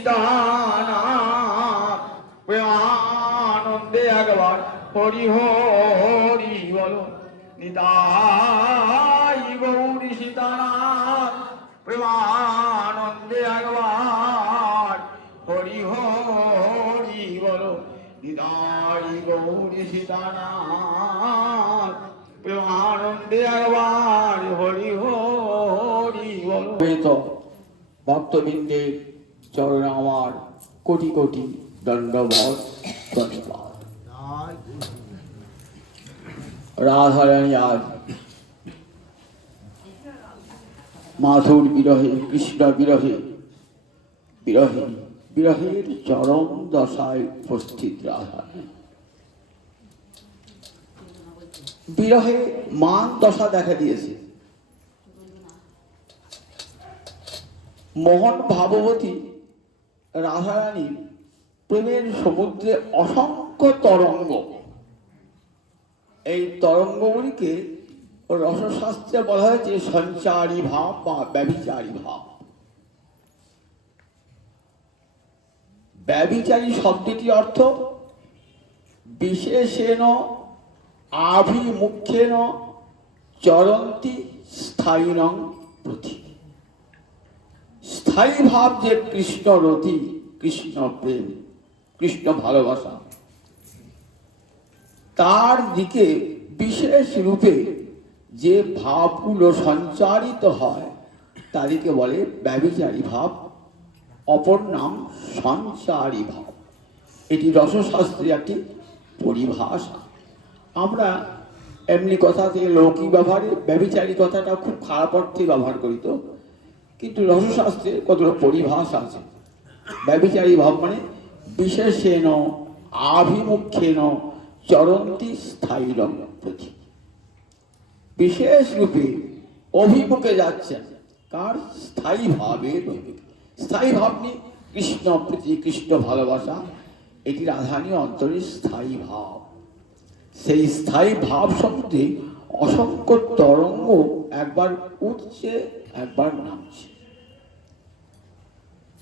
সীতানাথ প্রেমানন্দে একবার হরি হরি বলো। নিতাই গৌরী সীতানাথ প্রেমানন্দে একবার হরি হরি বলো। নিতাই গৌরী সীতানাথ প্রেমানন্দে একবার হরি হরি বলো। ভক্তবৃন্দের চরণ আমার কোটি কোটি দণ্ডবত প্রণিপাত। রাধারানী আজ মাধুর বিরহে, কৃষ্ণ বিরহে, বিরহের চরম দশায় উপস্থিত রাধা। বিরহে মান দশা দেখা দিয়েছে। মোহন ভাববতী রাধারানীর প্রেমের সমুদ্রে অসংখ্য তরঙ্গ। এই তরঙ্গগুলিকে রসশাস্ত্রে বলা হয়েছে সঞ্চারী ভাব বা ব্যভিচারী ভাব। ব্যভিচারী শব্দটির অর্থ বিশেষেণ আভিমুখ্যেন চরন্তি স্থায়ীনং প্রতি। স্থায়ী ভাব যে কৃষ্ণ রতি, কৃষ্ণ প্রেম, কৃষ্ণ ভালোবাসা, তার দিকে বিশেষ রূপে যে ভাবগুলো সঞ্চারিত হয় তাদেরকে বলে ব্যভিচারী ভাব, অপর নাম সঞ্চারী ভাব। এটি রসশাস্ত্রের একটি পরিভাষা। আমরা এমনি কথা থেকে লৌকিক ব্যবহারে ব্যভিচারী কথাটা খুব খারাপ অর্থে ব্যবহার করি, তো কিন্তু রসশাস্ত্রে কতগুলো পরিভাষা আছে। ব্যভিচারী ভাব মানে বিশেষেণ আভিমুখ্যেন চরন্তি স্থায়ীরং প্রতি। বিশেষ রূপে অভিমুখে যাচ্ছেন কার? স্থায়ী ভাবের অভিমুখে। স্থায়ী ভাব নিয়ে কৃষ্ণ প্রীতি, কৃষ্ণ ভালোবাসা, এটি রাধারণীর অন্তরের স্থায়ী ভাব। সেই স্থায়ী ভাব সম্বন্ধে অসংখ্য তরঙ্গ একবার উঠছে, একবার নামছে।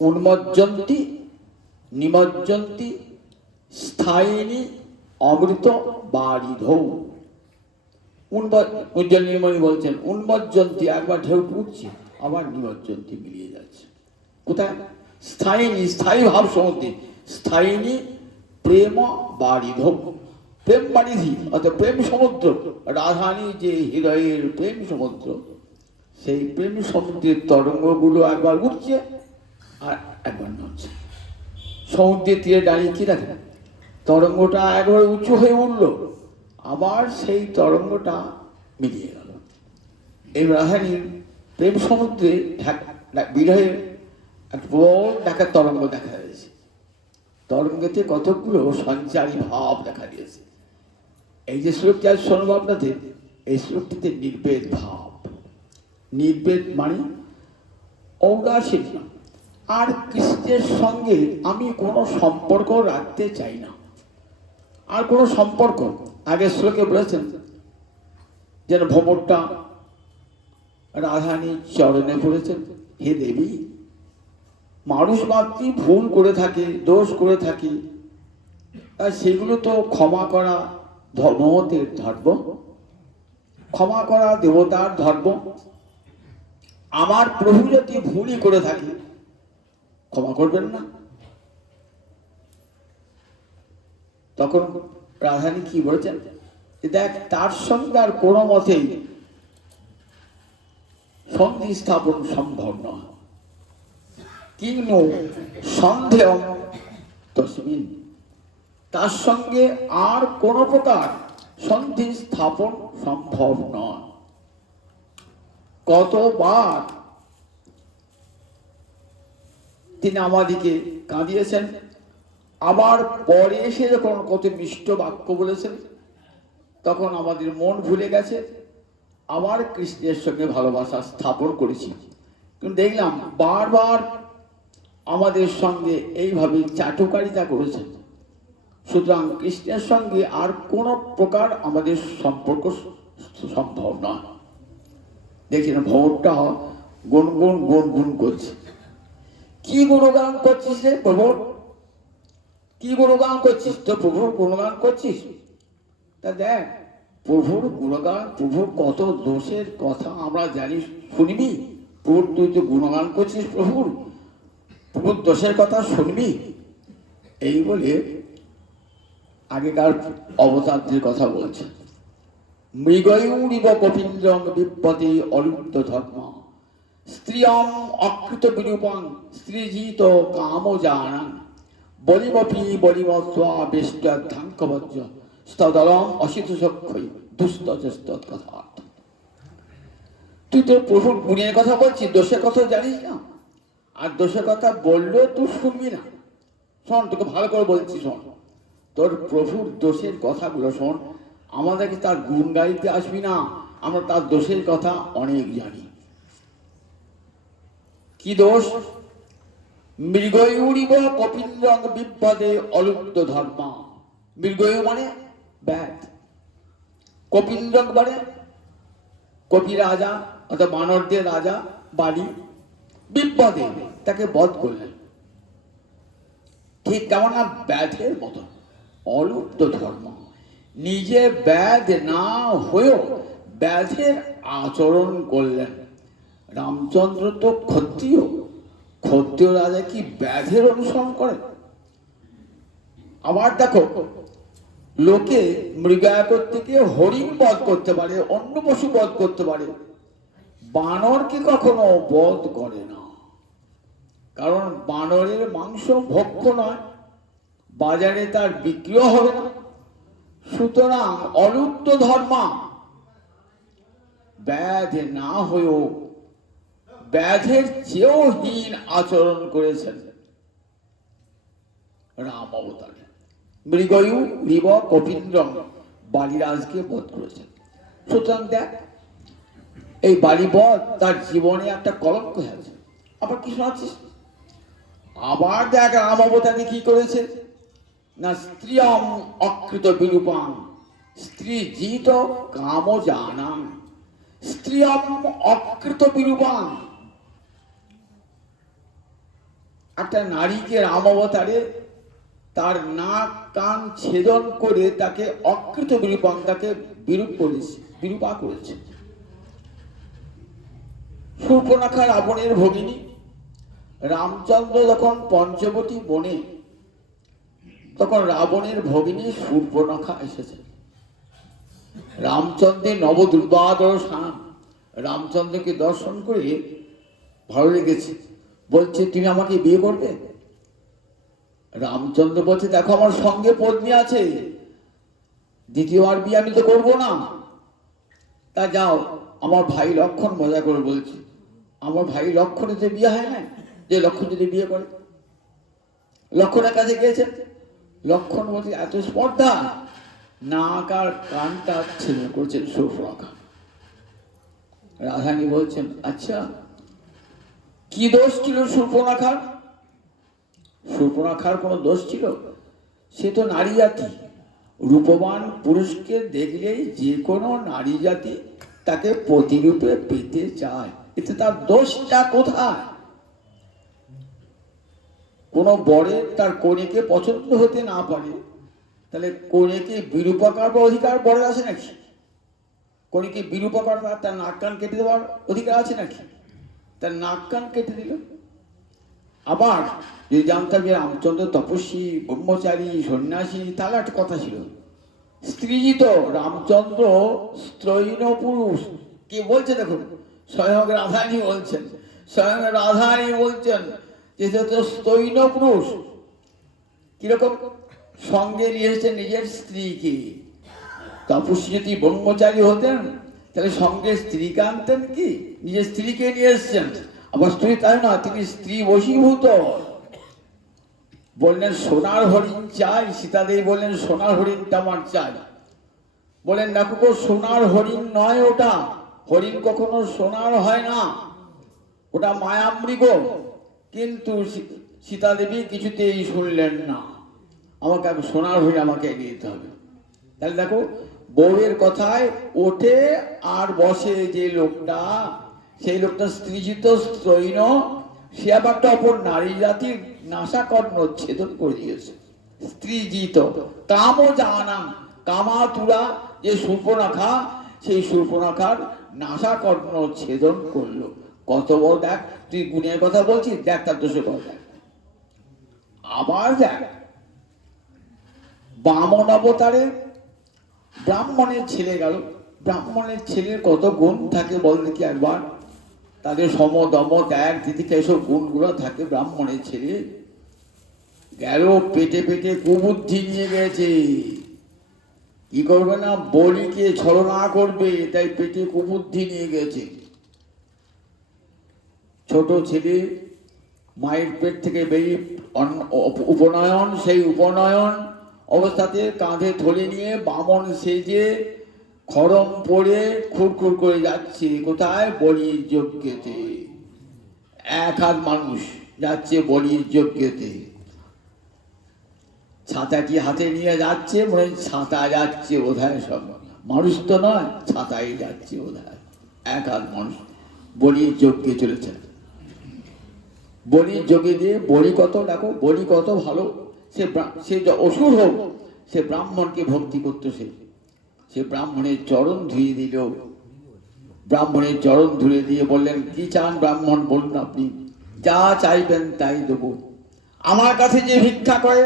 উন্মজ্জন্তি নিমজ্জন্তি স্থায়িনী অমৃত বারিধৌ। উজ্জ্বলনীমণি বলছেন উন্মজ্জন্তি একবার ঢেউ উঠছে, আবার নিমজ্জন্তি মিলিয়ে যাচ্ছে। কোথায়? স্থায়িনী, স্থায়ী ভাব সমুদ্রে। স্থায়িনী প্রেম বারিধৌ, প্রেম বারিধি অর্থাৎ প্রেম সমুদ্র। রাধারানী যে হৃদয়ের প্রেম সমুদ্র, সেই প্রেম সমুদ্রের তরঙ্গগুলো একবার উঠছে আর একবার নামছে। সমুদ্রের তীরে দাঁড়িয়ে কি দেখে? তরঙ্গটা একবার উঁচু হয়ে উঠল, আবার সেই তরঙ্গটা মিলিয়ে গেল। এই রাধারানীর প্রেম সমুদ্রে বিরহের একটা বড় দেখার তরঙ্গ দেখা দিয়েছে। তরঙ্গতে কতগুলো সঞ্চারী ভাব দেখা দিয়েছে। এই যে শ্লোকটি আজ শোনব আপনাদের, এই শ্লোকটিতে নির্বেদ ভাব। নির্বেদ মানে ঔদাসীন্য। আর কৃষ্ণের সঙ্গে আমি কোনো সম্পর্ক রাখতে চাই না। আর কোনো সম্পর্ক, আগের শ্লোকে বলেছেন যেন ভ্রমরটা রাধারানীর চরণে পড়েছেন। হে দেবী, মানুষ মাত্রই ভুল করে থাকে, দোষ করে থাকে, আর সেগুলো তো ক্ষমা করা ধর্মমতের ধর্ম, ক্ষমা করা দেবতার ধর্ম। আমার প্রভু যদি ভুলই করে থাকে ক্ষমা করবেন না? তখন রাধারানী কি বলেছেন? দেখ, তার সঙ্গে আর কোনো মতেই সন্ধি স্থাপন সম্ভব নয়। কিন্তু সন্দেহ তসমিন, তার সঙ্গে আর কোনো প্রকার সন্ধি স্থাপন সম্ভব নয়। কতবার তিনি আমাদিকে কাঁদিয়েছেন, আবার পরে এসে যখন কত মিষ্ট বাক্য বলেছেন, তখন আমাদের মন ভুলে গেছে, আবার কৃষ্ণের সঙ্গে ভালোবাসা স্থাপন করেছি। কিন্তু দেখলাম বারবার আমাদের সঙ্গে এইভাবে চাটুকারিতা করেছেন। সুতরাং কৃষ্ণের সঙ্গে আর কোনো প্রকার আমাদের সম্পর্ক সম্ভব নয়। দেখছেন ভ্রমরটা গুনগুন গুনগুন করছে। কি গুণগান করছিস রে প্রভুর? কি গুণগান করছিস? তো প্রভুর গুণগান করছিস? তা দেখ, প্রভুর গুণগান, প্রভুর কত দোষের কথা আমরা জানি, শুনবি? প্রভুর, তুই তো গুণগান করছিস প্রভুর, প্রভুর দোষের কথা শুনবি? এই বলে আগেকার অবতারদের কথা বলছে। মৃগয়ুরিব কপীন্দ্রং বিপদে অলুপ্ত ধর্ম স্ত্রিয়ম অকৃত বিরূপং স্ত্রীজিত কামজানাং বলিমপি বলিমস্বাবেষ্টধ্যাঙ্কবজ্জ স্তদলম অসিত সক্ষই দুস্তজস্ত কথা। তুই তোর প্রভুর গুণের কথা বলছিস, দোষের কথা জানিস না, আর দোষের কথা বললেও তুই শুনবি না। শোন, তোকে ভালো করে বলছি, শোন, তোর প্রভুর দোষের কথাগুলো শোন। আমাদেরকে তার গুণ গাইতে আসবি না, আমরা তার দোষের কথা অনেক জানি। কি দোষ? মৃগয়ুরিব কপীন্দ্রং বিপদে অলুপ্ত ধর্ম। মৃগয়ু মানে ব্যাধ, কপীন্দ্রং মানে কপি রাজা অর্থাৎ বানরদের রাজা বালি, বিপদে তাকে বধ করলেন। ঠিক কেমন না, ব্যাধের মতো অলুপ্ত ধর্ম। নিজে ব্যাধ না হয়েও ব্যাধের আচরণ করলেন। রামচন্দ্র তো ক্ষত্রিয়, ক্ষত্রিয় রাজা কি ব্যাধের অনুসরণ করে? আবার দেখো, লোকে মৃগয়া করতে গিয়ে হরিণ বধ করতে পারে, অন্য পশু বধ করতে পারে, বানরকে কখনো বধ করে না। কারণ বানরের মাংস ভক্ষ নয়, বাজারে তার বিক্রিও হবে না। সুতরাং অলুপ্ত ধর্মা, ব্যাধ না হয়েও ব্যাধের চেয়েও হীন আচরণ করেছেন রাম অবতারে। মৃগয়ু রিব কপীন্দ্রম, বালিরাজকে বধ করেছেন। সুতরাং দেখ, এই বালি বধ তার জীবনে একটা কলঙ্ক হয়েছে। আবার কি শোনাচ্ছিস? আবার দেখ রাম অবতারে কি করেছে না, স্ত্রিয়ম অকৃত বিরূপাং স্ত্রী জিত কাম জানাং। স্ত্রিয়ম অকৃত বিরূপাং, একটা নারীকে রাম অবতারে তার নাক কান ছেদন করে তাকে অকৃত বিরূপাং, তাকে বিরূপ করেছে, বিরূপা করেছে। শূর্পণখা রাবণের ভগিনী। রামচন্দ্র যখন পঞ্চবটী বনে, তখন রাবণের ভগিনী শূর্পণখা এসেছে। রামচন্দ্রের নবদুর্বাদর স্নান, রামচন্দ্রকে দর্শন করে ভালো লেগেছে, বলছে তুমি আমাকে বিয়ে করবে? রামচন্দ্র বলছে দেখো আমার সঙ্গে পত্নী আছে, দ্বিতীয়বার বিয়ে আমি তো করবো না। তা যাও, আমার ভাই লক্ষণ মজা করে বলছে, আমার ভাই লক্ষণে যে বিয়ে হয় না, যে লক্ষণ যদি বিয়ে করে। লক্ষণের কাছে গিয়েছেন, লক্ষণ বলছে এত স্পর্ধা, নাক আর কানটা ছেলে করছেন শূর্পণখা। রাধানী বলছেন আচ্ছা কি দোষ ছিল শূর্পণখার? শূর্পণখার কোনো দোষ ছিল? সে তো নারী জাতি, রূপবান পুরুষকে দেখলেই যে কোনো নারী জাতি তাকে প্রতিরূপে পেতে চায়, এতে তার দোষটা কোথায়? কোনো বরের তার কনেকে পছন্দ হতে না পারে, তাহলে কনেকে বিরূপা করার অধিকার বরের আছে নাকি? কনেকে বিরূপা করার, তার নাক কান কেটে দেওয়ার অধিকার আছে নাকি? তার নাক কান কেটে দিল। আবার যদি জানতাম যে রামচন্দ্র তপস্বী, ব্রহ্মচারী, সন্ন্যাসী, তাহলে একটা কথা ছিল। স্ত্রীজিত, রামচন্দ্র স্ত্রৈণ পুরুষ। কে বলছে দেখুন? স্বয়ং রাধারানী বলছেন, স্বয়ং রাধারানী বলছেন যে স্ত্রৈণ পুরুষ। কিরকম? সঙ্গে নিয়ে এসেছেন নিজের স্ত্রীকে। তপস্বী যদি ব্রহ্মচারী হতেন তাহলে সঙ্গে স্ত্রীকে আনতেন কি? নিজের স্ত্রীকে নিয়ে এসছেন। আবার স্ত্রী তাই না, তিনি স্ত্রী বশীভূত। বললেন সোনার হরিণ চাই, সীতাদেবী বললেন সোনার হরিণটা আমার চাই। বলেন দেখো সোনার হরিণ নয় ওটা, হরিণ কখনো সোনার হয় না, ওটা মায়ামৃগ। কিন্তু সীতাদেবী কিছুতেই শুনলেন না, আমাকে সোনার হরিণ আমাকে এগিয়ে দিতে হবে। তাহলে দেখো, বউয়ের কথায় ওঠে আর বসে যে লোকটা, সেই লোকটা স্ত্রীজিত স্ত্রৈণ সে আবার তো অপর নারী জাতির নাসাকর্ণ ছেদন করে দিয়েছে। স্ত্রী জিত কামও জানাম কামাতুরা, যে শূর্পণখা, সেই শূর্পণখার নাসাকর্ণ ছেদন করলো। কত বড় দেখ, তুই গুণের কথা বলছিস, দেখ তার দোষের কথা দেখ। আবার দেখ বামন অবতারে ব্রাহ্মণের ছেলে গেল। ব্রাহ্মণের ছেলের কত গুণ থাকে বল দেখি একবার। তাদের সম দম ত্যাগ তিতিক্ষা এসব গুণগুলো থাকে ব্রাহ্মণের ছেলে। গেল পেটে পেটে কুবুদ্ধি নিয়ে গেছে, কি করবে না, বলিকে ছলনা করবে, তাই পেটে কুবুদ্ধি নিয়ে গেছে। ছোট ছেলে মায়ের পেট থেকে বেরিয়ে উপনয়ন, সেই উপনয়ন অবস্থাতে কাঁধে ধরে নিয়ে বামন সেজে খড়ম পরে খুরখুর করে যাচ্ছে। কোথায়? বলির যজ্ঞেতে। এক হাত মানুষ যাচ্ছে বলির যজ্ঞেতে। ছাতাটি হাতে নিয়ে যাচ্ছে, মনে ছাতা যাচ্ছে বোধহয়, সব মানুষ তো নয়, ছাতাই যাচ্ছে বোধহয়। এক হাত মানুষ বলির যজ্ঞে চলেছে। বলির যজ্ঞে দিয়ে বলি কত, দেখো বলি কত ভালো, সে অসুর হোক, সে ব্রাহ্মণকে ভক্তি করতো। সে ব্রাহ্মণের চরণ ধুয়ে দিল। ব্রাহ্মণের চরণ ধুয়ে দিয়ে বললেন, কি চান ব্রাহ্মণ, বলুন আপনি, যা চাইবেন তাই দেব। আমার কাছে যে ভিক্ষা করে,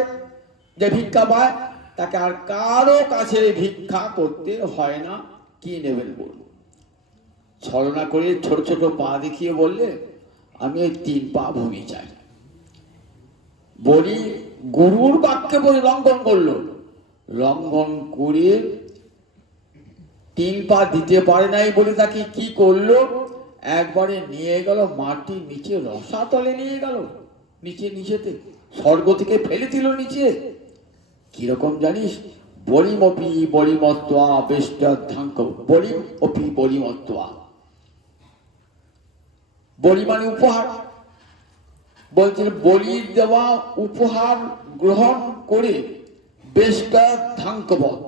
যে ভিক্ষা পায়, তাকে আর কারো কাছে ভিক্ষা করতে হয় না। কি নেবেন বলুন। ছলনা করে ছোট ছোট পা দেখিয়ে বললে, আমি ওই 3 পা ভূমি চাই। বলি গুরুর বাক্যে বলে লঙ্ঘন করলো। লঙ্ঘন করে 3 পা দিতে পারে নাই বলে তাকে কি করলো, একবারে নিয়ে গেল মাটির নিচে, রসাতলে নিয়ে গেল, নিচে নিচেতে স্বর্গ থেকে ফেলে দিল নিচে। কিরকম জানিস? বলিমপি বলিমত্বা বেষ্টাধ্যাঙ্ক, বলিমপি বলিমত্বা, বলি মানে উপহার। বলছেন বলির দেওয়া উপহার গ্রহণ করে বেষ্টাধ্যাঙ্কবৎ,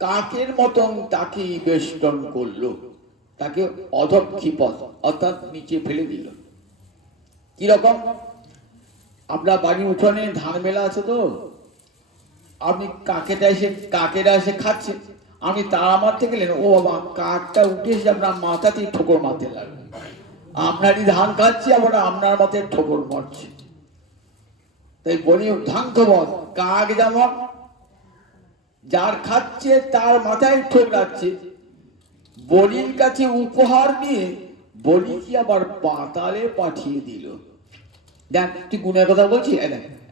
কাকের মতন তাকে বেষ্টন করলো, তাকে অধক্ষিপত অর্থাৎ নিচে ফেলে দিল। কিরকম? আপনার বাড়ির উঠোনে ধান মেলা আছে তো, আপনি কাকেরা এসে খাচ্ছে, আপনি তাড়া মারতে গেলেন, ও বাবা কাকটা উঠে এসে আপনার মাথাতেই ঠোকর মারতে লাগলো। আপনারই ধান খাচ্ছি, আবার আপনার মাথায় ঠোকর মারছে। তাই বলি ধাঙ্কবৎ, কাক যেমন যার খাচ্ছে তার মাথায় ঠোকরাচ্ছে, বলির কাছে উপহার নিয়ে বলি কি আবার পাতালে পাঠিয়ে দিল। দেখ তুই গুণের কথা বলছি,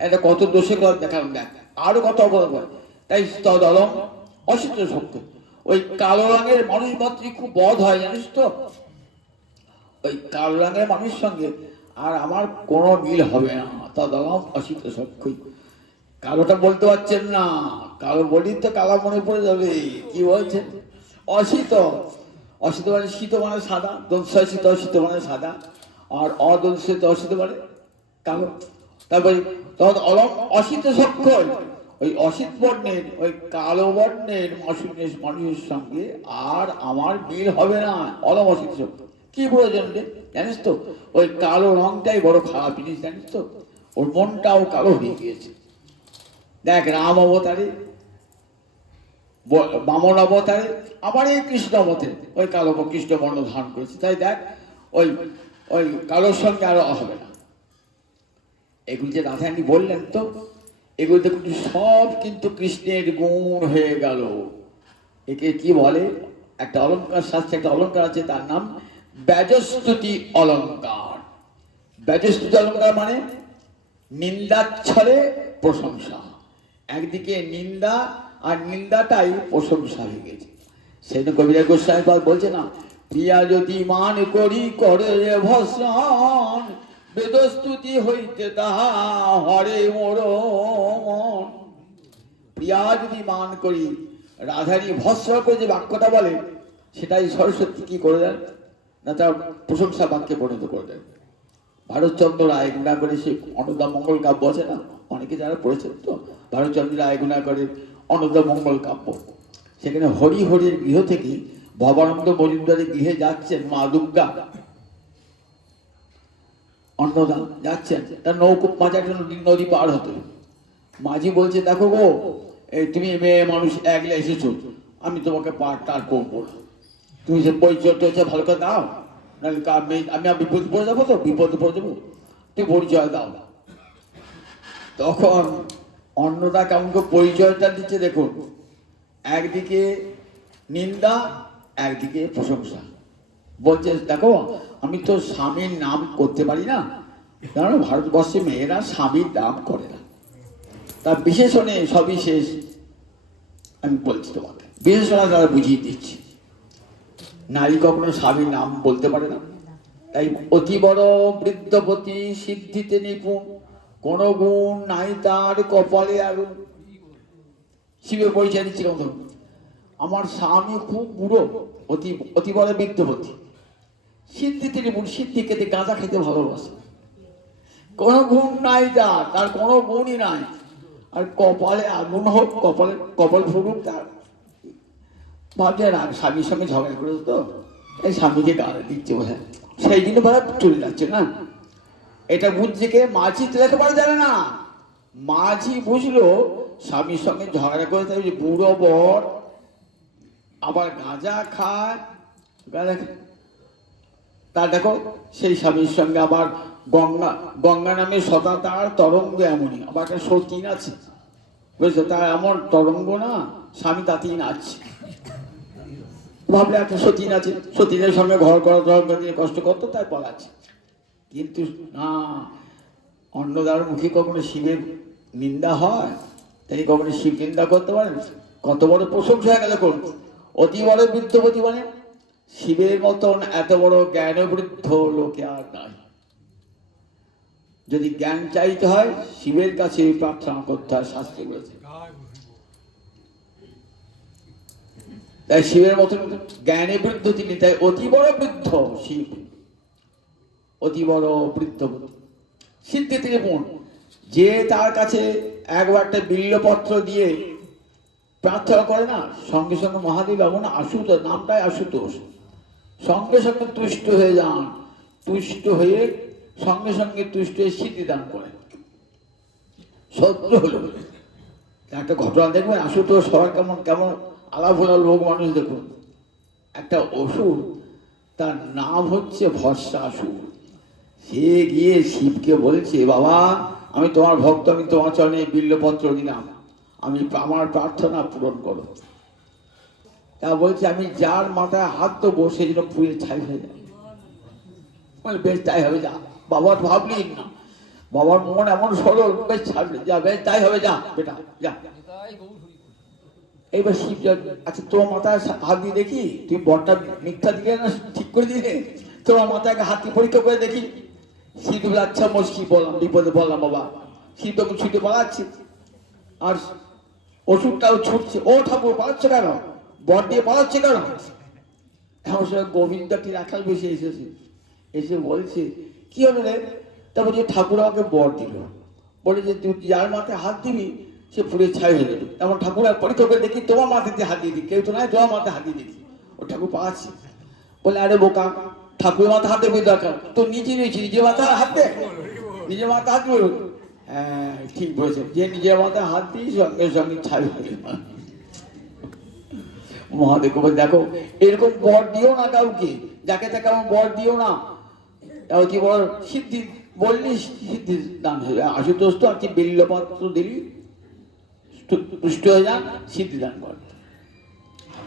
এটা কত দোষের কথা দেখালাম, দেখ আরো কত অপরাধ হয়। তাই তদলম অসিত শক্তি, ওই কালো রঙের মানুষ মাত্রই খুব বধ হয় জানিস তো। ওই কালো রঙের মানুষের সঙ্গে আর আমার কোনো মিল হবে না। তদলম অসিত শক্তি, কালোটা বলতে পারছেন না, কালো বলি তো কালো মনে পড়ে যাবে। কি বলছেন? অসিত, অসিত মানে শীত মানে সাদা, দংশিত অসিত মানে সাদা, আর অদংশিত অসিত মানে কালো। তারপরে তখন অলম অসিত সক্ষর, ওই অসিত বর্ণের ওই কালো বর্ণের মানুষের সঙ্গে আর আমার মিল হবে না। অলম অসিত সক্ষর কি প্রয়োজন রে, জানিস তো? ওই কালো রংটাই বড় খারাপ জিনিস, জানিস তো? ওর মনটাও কালো হয়ে গিয়েছে। দেখ রাম অবতারে, বামন অবতারে, আবার এই কৃষ্ণ অবতারে ওই কালো কৃষ্ণ বর্ণ ধারণ করেছে। তাই দেখ ওই ওই কালোর সঙ্গে আরো হবে না। এগুলি যে রাধারানী বললেন তো, এগুলিতে কিন্তু সব কিন্তু কৃষ্ণের গুণ হয়ে গেল। একে কি বলে? একটা অলঙ্কার শাস্ত্রে একটা অলঙ্কার আছে, তার নাম ব্যাজস্তুতি অলঙ্কার। ব্যাজস্তুতি অলঙ্কার মানে নিন্দাচ্ছলে প্রশংসা। একদিকে নিন্দা, আর নিন্দাটাই প্রশংসা হয়ে গেছে। সেদিন কবিরা গোস্বামী বলছে না, প্রিয়া যদি মান করি করে ভসন, বেদস্তুতি হইতে তাহা হরে মোর মন। প্রিয়া যদি মান করি, রাধারী ভস্ম করে যে বাক্যটা বলে, সেটাই সরস্বতী কি করে দেন না, তার প্রশংসা বাক্যে পরিণত করে দেন। ভারতচন্দ্র রায় গুণা করে সে অন্নদা মঙ্গল কাব্য আছে না, অনেকে যারা পড়েছেন তো, ভারতচন্দ্র রায় গুণা করে অন্নদা মঙ্গল কাব্য, সেখানে হরি হরির গৃহ থেকে ভবানন্দ মজুমদারের গৃহে যাচ্ছেন মা দুর্গা। অন্নদা যাচ্ছেন, তার নৌকো মাঝে একটা নদী পার হতে। মাঝি বলছে, দেখো গো, এই তুমি মেয়ে মানুষ একলা এসেছো, আমি তোমাকে পার টার করবো না, তুমি যে পরিচয় টরিচয় ভালো করে দাও, নাহলে আমি বিপদে পড়ে যাবো, তো বিপদে পড়ে যাবো, তুমি পরিচয় দাও। তখন অন্নদা কেমন করে পরিচয়টা দিচ্ছে দেখুন, একদিকে নিন্দা, একদিকে প্রশংসা। বলছে, দেখো আমি তো স্বামীর নাম করতে পারি না, কারণ ভারতবর্ষে মেয়েরা স্বামীর নাম করে না, তার বিশেষণে সবিশেষ আমি বলছি তোমাকে, বিশেষণে তারা বুঝিয়ে দিচ্ছি। নারী কখনো স্বামীর নাম বলতে পারে না। তাই অতি বড় বৃদ্ধপতি সিদ্ধিতে নিপুণ, কোন গুণ নাই তার কপালে আগুন। শিবের পরিচয় দিচ্ছি কেমন, আমার স্বামী খুব বুড়ো, অতি বড় বৃদ্ধপতি, সিদ্ধিতে নিপুণ, সিদ্ধি খেতে গাঁজা খেতে ভালোবাসে, কোনো গুণ নাই তার কোনো গুণই নাই, আর কপালে আগুন হোক, কপাল ফুরুক তার। ভাবছে রাগ, স্বামীর সঙ্গে ঝগড়া করেছে তো, এই স্বামীকে গাড়ি দিচ্ছে বোঝা, সেই জন্য ভাবে চলে যাচ্ছে না। এটা বুঝছে কে? মাঝি তো একেবারে জানে না। মাঝি বুঝলো স্বামীর সঙ্গে ঝগড়া করে, তাই বুড়ো বর আবার গাঁজা খায়, তার দেখো সেই স্বামীর সঙ্গে আবার গঙ্গা নামে সদা তার তরঙ্গ এমনই, আবার একটা সতীন আছে, বুঝছো, তার এমন তরঙ্গ না, স্বামী তাতেই নাচছে। ভাবলে একটা সতীন আছে, সতীনের সঙ্গে ঘর করা দিয়ে কষ্ট করতো, তাই পলাচ্ছে। কিন্তু না, অন্নদার মুখে কখনো শিবের নিন্দা হয়? তিনি কখনো শিব নিন্দা করতে পারেন? কত বড় প্রশংসা হয়ে গেল কোন, অতি বড় বৃদ্ধপতি মানে শিবের মতন এত বড় জ্ঞানবৃদ্ধ লোকে আর নাই। যদি জ্ঞান চাইতে হয় শিবের কাছে প্রার্থনা করতে হয়, শাস্ত্রে বলেছে। তাই শিবের মতন জ্ঞানে বৃদ্ধ তিনি, তাই অতি বড় বৃদ্ধ শিব, অতি বড় বৃদ্ধপতি, সিদ্ধি থেকে পূর্ণ। যে তার কাছে একবার একটা বিল্লপত্র দিয়ে প্রার্থনা করে না, সঙ্গে সঙ্গে মহাদেব এমন আশুতোষ, নামটাই আশুতোষ, সঙ্গে সঙ্গে তুষ্ট হয়ে যান, তুষ্ট হয়ে সঙ্গে সঙ্গে তুষ্ট হয়ে সিদ্ধি দান করেন। সত্য হলো একটা ঘটনা দেখবেন, আশুতোষ সবার কেমন কেমন আলাপ হল লোক মানুষ। দেখুন, একটা অসুর, তার নাম হচ্ছে ভস্মাসুর, সে গিয়ে শিবকে বলছে, বাবা আমি তোমার ভক্ত, আমি তোমার চরণে বিল্লপত্র দিলাম, আমার প্রার্থনা পূরণ করো। তা বলছে, আমি যার মাথায় হাত দেবো সেই জন্য পুড়ে ছাই হয়ে যায়। বলে বেশ তাই হবে, যা। বাবার ভাবলি না, বাবার মন এমন সরল, বেশ ছাড়বে, যা, বেশ তাই হবে, যা বেটা যা। এইবার শিব, আচ্ছা তোমার মাথায় হাত দিয়ে দেখি, তুই বরটা মিথ্যা দিকে না ঠিক করে দিলে, তোমার মাথায় হাত দিয়ে পরীক্ষা করে দেখি। শিব বলে, আচ্ছা মুশকি, বললাম বিপদে বললাম বাবা। শিব তখন ছুটে পালাচ্ছে, আর ওষুধটাও ছুটছে। ও ঠাকুর পালাচ্ছে কেন, বর দিয়ে পালাচ্ছে কেন? এমন সময় গোবিন্দটি রাখাল বেশি এসেছে, এসে বলছে, কি হলো রে? তারপর যে ঠাকুর আমাকে বর দিল, বলে যে তুই যার মাথায় হাত দিবি সে পুড়ে ছাই হয়ে যাবে। এমন ঠাকুর আর পরীক্ষা করে দেখি, তোমার মাথাতে হাত দিয়ে দিই, কেউ তো নাই, তোমার মাথায় হাত দিয়ে দেখি। ও ঠাকুর পাচ্ছে, বলে আরে বোকা, ঠাকুরের মাথা হাত দেবে দরকার তো, নিজে নিয়েছি, নিজের মাথা হাত দে, নিজের মাথা হাত দেবে। হ্যাঁ ঠিক বলেছে, যে নিজের মাথায় হাত দিই সঙ্গে সঙ্গে ছাই হয়ে যাবে। মহাদেব বলে, দেখো এরকম বর দিও না কাউকে, যাকে তাকে আমার বর দিও না, কি বল সিদ্ধি বললি সিদ্ধি দান হয়ে যায়। আশুতোষ তো আর কি বিল্লপত্র দিলি পুষ্ট হয়ে যান, সিদ্ধি দান কর।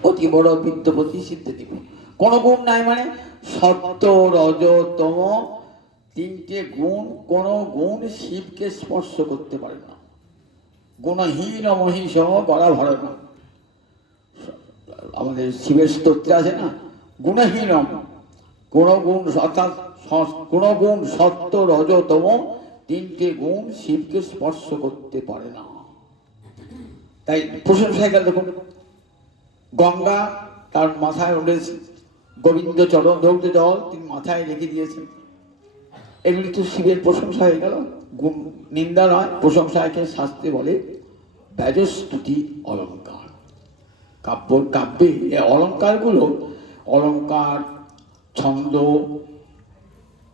অতি বড় বৃদ্ধপতি সিদ্ধি দিব, কোন গুণ নাই মানে সত্য রজ তম তিনটে গুণ, কোন গুণ শিবকে স্পর্শ করতে পারে না। গুণহীন মহিষ গড়া ভরে না। আমাদের শিবের স্তোত্রে আছে না, গুণহীন, কোন গুণ অর্থাৎ কোন গুণ সত্য রজতম তিনটে গুণ শিবকে স্পর্শ করতে পারে না। তাই প্রশংসায় গেল, দেখুন গঙ্গা তার মাথায় উঠেছে, গোবিন্দ চরণ ধৌত জল তিনি মাথায় রেখে দিয়েছেন, এগুলি তো শিবের প্রশংসা হয়ে গেল। গুণ নিন্দা নয়, প্রশংসাকে শাস্ত্রে বলে ব্যাজস্তুতি অলঙ্কার। কাব্যে এই অলঙ্কারগুলো, অলঙ্কার, ছন্দ,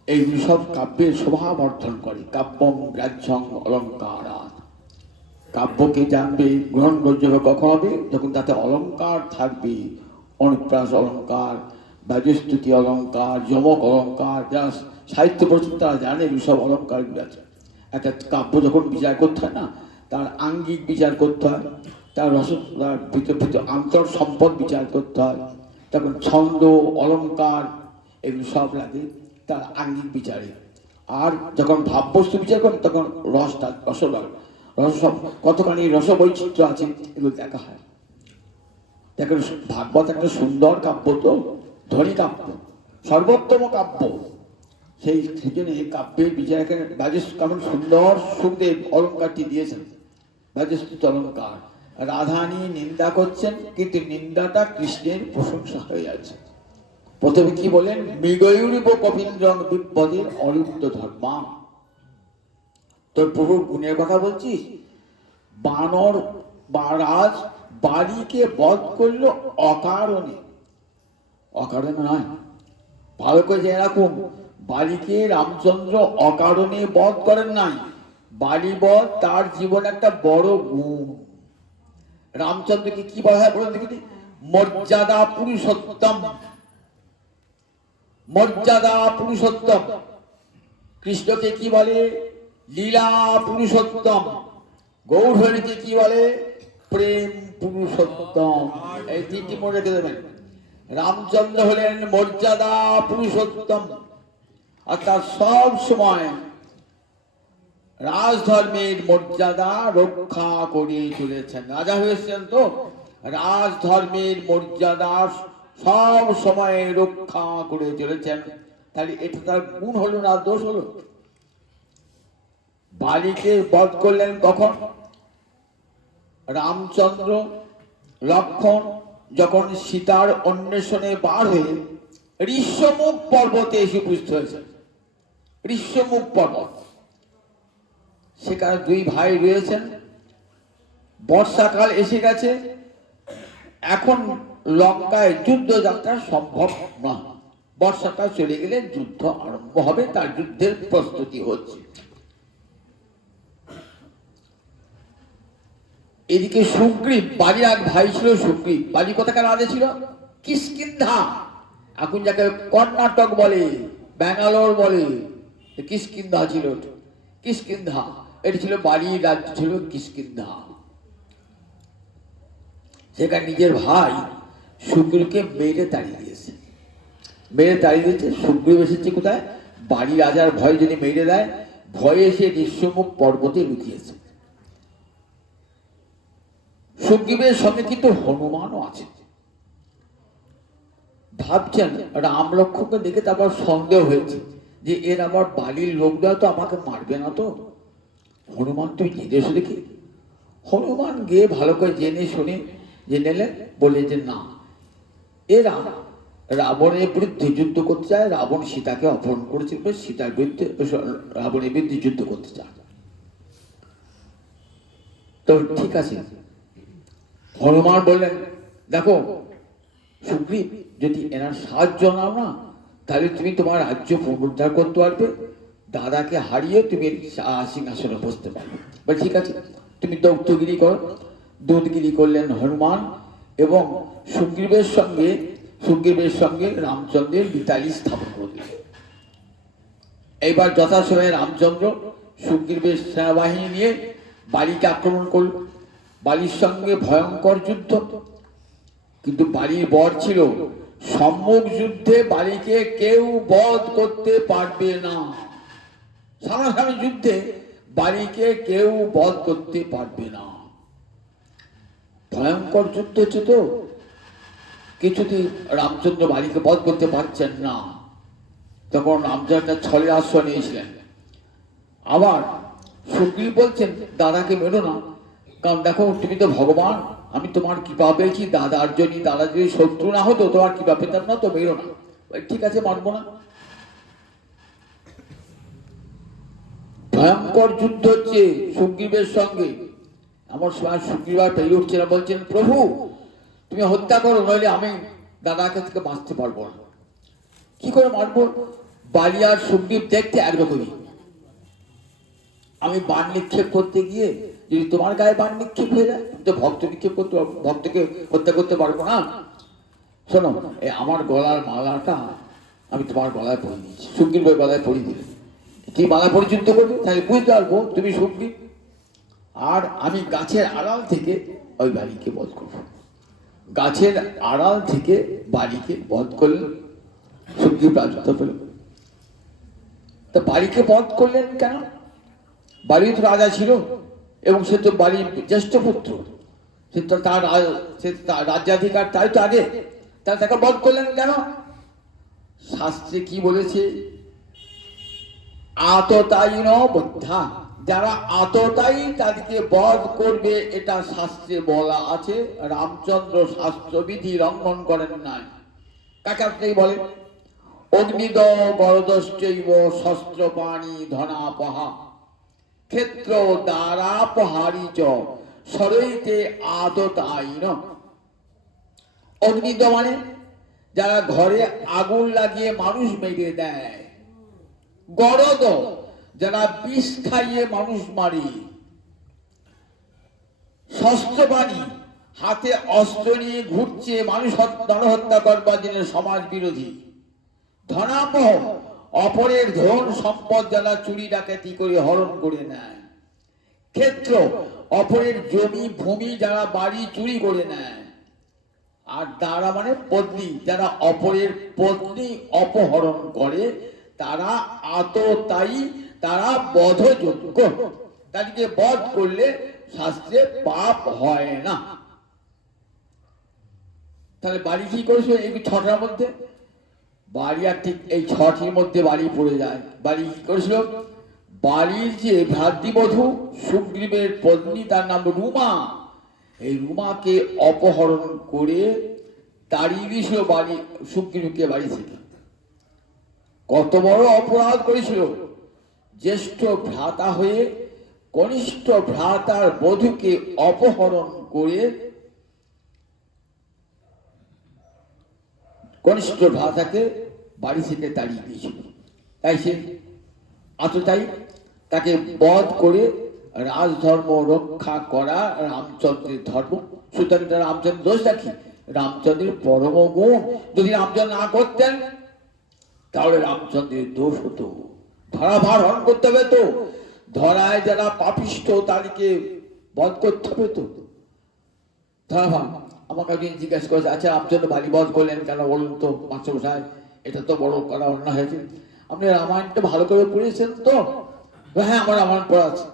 এইগুলি সব কাব্যের শোভা বর্ধন করে। কাব্যম গ্রাহ্যং অলঙ্কারাৎ। কাব্যকে জানবে, গ্রহণযোগ্য হবে কখন হবে? যখন তাতে অলঙ্কার থাকবে। অনুপ্রাস অলঙ্কার, বাজস্তুতি অলঙ্কার, যমক অলঙ্কার, যারা সাহিত্য পড়ছেন তারা জানে এগুলো সব অলঙ্কারগুলো আছে। একটা কাব্য যখন বিচার করতে হয় না, তার আঙ্গিক বিচার করতে হয়, তার তার ভিতর আন্তর সম্পদ বিচার করতে হয়, তখন ছন্দ অলঙ্কার এগুলো সব লাগে তার আঙ্গিক বিচারে। আর যখন ভাববস্তু বিচার করেন তখন রস কতখানি রসবৈচিত্র্য আছে এগুলো দেখা হয়। দেখেন ভাগবত একটা সুন্দর কাব্য, তো ধনী কাব্য, সর্বোত্তম কাব্য। সেই জন্য কাব্যের বিচার এখানে কেমন সুন্দর সুখদেব অলঙ্কারটি দিয়েছেন, বাজস্তুত অলঙ্কার। রাধা নিয়ে নিন্দা করছেন, কিন্তু নিন্দাটা কৃষ্ণের প্রশংসা হয়ে যাচ্ছে। প্রথমে কি বলেন? মৃগয়ুরিব কবীন্দ্রং বিপদের অরুদ্ধ ধর্মা। তোর প্রভুর গুণের কথা বলছিস? বানর বা রাজ বালিকে বধ করলো অকারণে, অকারণে নয়, ভালো করে জেনে রাখুন। বালিকে রামচন্দ্র অকারণে বধ করেন নাই। বালি বধ তার জীবনে একটা বড় গুণ। রামচন্দ্রকে কি বলা হয় বলুন দেখি? মর্যাদা পুরুষোত্তম, মর্যাদা পুরুষোত্তম। কৃষ্ণকে কি বলে? লীলা পুরুষোত্তম। গৌরহরিকে কি বলে? প্রেম পুরুষোত্তম। এই তিনটি মনে রেখে দেবেন। রামচন্দ্র হলেন মর্যাদা পুরুষোত্তম, আর তার সব সময় রাজধর্মের মর্যাদা রক্ষা করে চলেছেন। রাজা হয়েছেন তো রাজধর্মের মর্যাদা সব সময় রক্ষা করে চলেছেন। তাহলে এটা তার গুণ হলো না দোষ হলো? বালিকে বধ করলেন কখন? রামচন্দ্র লক্ষ্মণ যখন সীতার অন্বেষণে বার হয়ে ঋষ্যমুখ পর্বতে এসে উপস্থিত হয়েছে। ঋষ্যমুখ পর্বত, সেখানে দুই ভাই রয়েছেন। বর্ষাকাল এসে গেছে, এখন লঙ্কায় যুদ্ধ যাত্রা সম্ভব নয়। বর্ষাকাল চলে গেলে যুদ্ধ আরম্ভ হবে, তার যুদ্ধের প্রস্তুতি হচ্ছে। এদিকে সুগ্রীব, বালির এক ভাই ছিল সুগ্রীব। বালি কোথাকার রাজা ছিল? কিষ্কিন্ধা, এখন যাকে কর্ণাটক বলে, ব্যাঙ্গালোর বলে, কিষ্কিন্ধা ছিল। কিষ্কিন্ধা এটি ছিল বালির রাজ্য, ছিল কিষ্কিন্ধা। সেখানে নিজের ভাই সুগ্রীবকে মেরে তাড়িয়ে দিয়েছে। সুগ্রীব এসেছে কোথায়? বালি রাজার ভয় যদি মেরে দেয়, ভয়ে এসে ঋষ্যমুখ পর্বতে লুকিয়েছে। সুগ্রীবের সঙ্গে কিন্তু হনুমানও আছে। ভাবছেন রাম লক্ষ্মণকে দেখে তারপর সন্দেহ হয়েছে যে এর আবার বালির লোকরা তো আমাকে মারবে না তো। হনুমান তুই জেনে এসে দেখি। হনুমান গিয়ে ভালো করে জেনে শুনে জেনেলেন, বলে যে না, এরা রাবণের বিরুদ্ধে যুদ্ধ করতে চায়। রাবণ সীতাকে অপহরণ করেছিল, সীতার বিরুদ্ধে রাবণের বিরুদ্ধে যুদ্ধ করতে চায়। তো ঠিক আছে, হনুমান বললেন দেখো সুগ্রীব, যদি এনার সাহায্য নাও না, তাহলে তুমি তোমার রাজ্য পুনরুদ্ধার করতে পারবে, দাদাকে হারিয়ে তুমি সিংহাসনে বসতে পারবে। বলে ঠিক আছে, তুমি দৌত্যগিরি করো। দুধগিরি করলেন হনুমান, এবং সুগ্রীবের সঙ্গে রামচন্দ্রের মিতালি স্থাপন করলেন। এইবার যথাসময়ে রামচন্দ্র সুগ্রীবের সেনাবাহিনী নিয়ে বালিকে আক্রমণ করল। বালির সঙ্গে ভয়ঙ্কর যুদ্ধ, কিন্তু বালির বর ছিল সম্মুখ যুদ্ধে বালিকে কেউ বধ করতে পারবে না। সামনাসামনি যুদ্ধে বালিকে কেউ বধ করতে পারবে না। ভয়ঙ্কর যুদ্ধ হচ্ছে তো, কিছুতেই রামচন্দ্র বালিকে বধ করতে পারছেন না। তখন রামচন্দ্র ছলের আশ্রয় নিয়েছিলেন। আবার সুগ্রীব বলছেন দাদাকে মেরো না, কারণ দেখো তুমি তো ভগবান, আমি তোমার কৃপা পেয়েছি, দাদার জন্য, দাদা যদি শত্রু না হতো তোমার কৃপা পেতাম না, তো মেরো না। ঠিক আছে, মানবো না। ভয়ঙ্কর যুদ্ধ হচ্ছে সুগ্রীবের সঙ্গে। এমন সময় সুগ্রীব আর পেয়ে উঠছে না, বলছেন প্রভু তুমি হত্যা করো, নইলে আমি দাদাকে থেকে বাঁচতে পারবো না। কি করে মারবো? বালি আর সুগ্রীব দেখতে একরকমই। আমি বাণ নিক্ষেপ করতে গিয়ে যদি তোমার গায়ে বাণ নিক্ষেপ হয়ে যায়, তো ভক্ত নিক্ষেপ করতে, ভক্তকে হত্যা করতে পারবো না। শোনো, এই আমার গলার মালাটা আমি তোমার গলায় পরিয়ে দিচ্ছি, সুগ্রীবের গলায় পরিয়ে দিলে কি মালা পরিচিত করবে, তাহলে বুঝতে পারবো তুমি সুগ্রীব। আর আমি গাছের আড়াল থেকে ওই বালিকে বধ করবো। গাছের আড়াল থেকে বালিকে বধ করলেন, সুগ্রীব রাজত্ব পেল। তা বালিকে বধ করলেন কেন? বালি তো রাজা ছিল এবং সে তো বালির জ্যেষ্ঠ পুত্র, সে তো তার রাজ্যাধিকার তাই তো আগে, তাহলে তাকে বধ করলেন কেন? শাস্ত্রে কি বলেছে? আততায়ী বদ্ধা, যারা আততায়ী তাদেরকে বধ করবে, এটা শাস্ত্রে বলা আছে। রামচন্দ্র শাস্ত্রবিধি লঙ্ঘন করেন নাই। কাকে বলে? অগ্নিদ গরদশ্চৈব শস্ত্রপাণি ধনাপহা ক্ষেত্র দ্বারাপহারি চ সরৈতে আততায়ীন। অগ্নিদ মানে যারা ঘরে আগুন লাগিয়ে মানুষ মেরে দেয়। গরদ যারা বিষ খাইয়ে মানুষ মারে। শস্ত্রপাণি হাতে অস্ত্র নিয়ে ঘুরছে মানুষ নরহত্যা করবার জন্য, সমাজ বিরোধী। ধনাপহ অপরের ধন সম্পদ যারা চুরি ডাকাতি করে হরণ করে নেয়। ক্ষেত্র অপরের জমি ভূমি যারা বাড়ি চুরি করে নেয়। আর তারা মানে পত্নী, যারা অপরের পত্নী অপহরণ করে, তারা আততায়ী, তারা বধযোগ্য। তাদেরকে বধ করলে শাস্ত্রে পাপ হয় না। তাহলে বাড়ি কি করেছিল এই 6টার মধ্যে? বাড়ি আর ঠিক এই 6টির মধ্যে বাড়ি পড়ে যায়। বাড়ি কি করেছিল? বাড়ির যে ভ্রাতৃবধূ সুগ্রীবের পত্নী, তার নাম রুমা, এই রুমাকে অপহরণ করে তাড়িয়ে দিয়েছিল বাড়ি, সুগ্রীবকে বাড়ি থেকে। কত বড় অপরাধ করেছিল! জ্যেষ্ঠ ভ্রাতা হয়ে কনিষ্ঠ ভ্রাতার বধূকে অপহরণ করে কনিষ্ঠ ভ্রাতাকে বাড়ি থেকে তাড়িয়ে দিয়েছিল। তাই সে আততায়ী, তাকে বধ করে রাজধর্ম রক্ষা করা রামচন্দ্রের ধর্ম। সুতরাং রামচন্দ্র দোষ রাখি, রামচন্দ্রের পরম গুণ। যদি রামচন্দ্র না করতেন তাহলে রামচন্দ্রের দোষ হতো। ধরাভার হরণ করতে হবে তো, ধরায় যারা পাপিষ্ঠ তাদেরকে বধ করতে হবে তো। ধরাভার আমাকে একদিন জিজ্ঞাসা করেছে, আচ্ছা রামচন্দ্র বালি বধ করলেন কেন বলুন তো মাস্টারমশাই, এটা তো বড় করা অন্যায় হয়েছে। আপনি রামায়ণটা ভালো করে পড়েছেন তো? হ্যাঁ, আমার রামায়ণ পড়া আছে।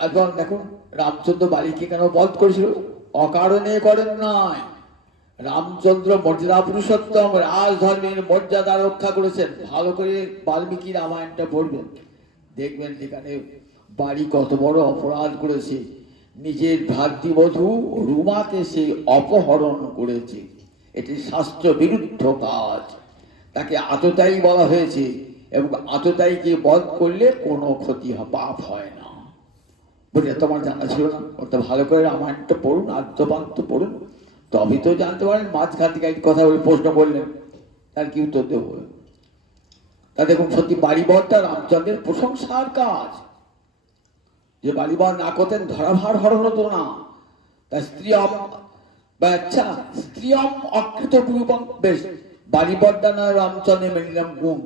এখন দেখুন রামচন্দ্র বালিকে কেন বধ করেছিল? অকারণে করেন নয়। রামচন্দ্র মর্যাদা পুরুষোত্তম, রাজধর্মের মর্যাদা রক্ষা করেছেন। ভালো করে বাল্মীকি রামায়ণটা পড়বেন, দেখবেন যেখানে বালি কত বড় অপরাধ করেছে। নিজের ভ্রাতৃবধূ রুমাকে সে অপহরণ করেছে, এটি শাস্ত্র বিরুদ্ধ কাজ। তাকে আততায়ী বলা হয়েছে এবং আততায়ীকে বধ করলে কোনো ক্ষতি পাপ হয় না। বুঝলে, তোমার জানা ছিল না? ওটা ভালো করে রামায়ণটা পড়ুন, আদ্যপান্ত পড়ুন, তবে তো জানতে পারেন। মাঝখান থেকে কথা বলে প্রশ্ন করলেন, তার কি উত্তর দেব? তা দেখুন, সত্যি বালিবধটা রামচন্দ্রের প্রশংসার কাজ। যে বালিবধ না করতেন ধরাভার হরণ হতো না। তাই স্ত্রীয়ম আচ্ছা স্ত্রীয়ম অকৃত বিরূপম, বেশ বালিবধটা না রামচন্দ্রের মেনে নিলাম গুণ,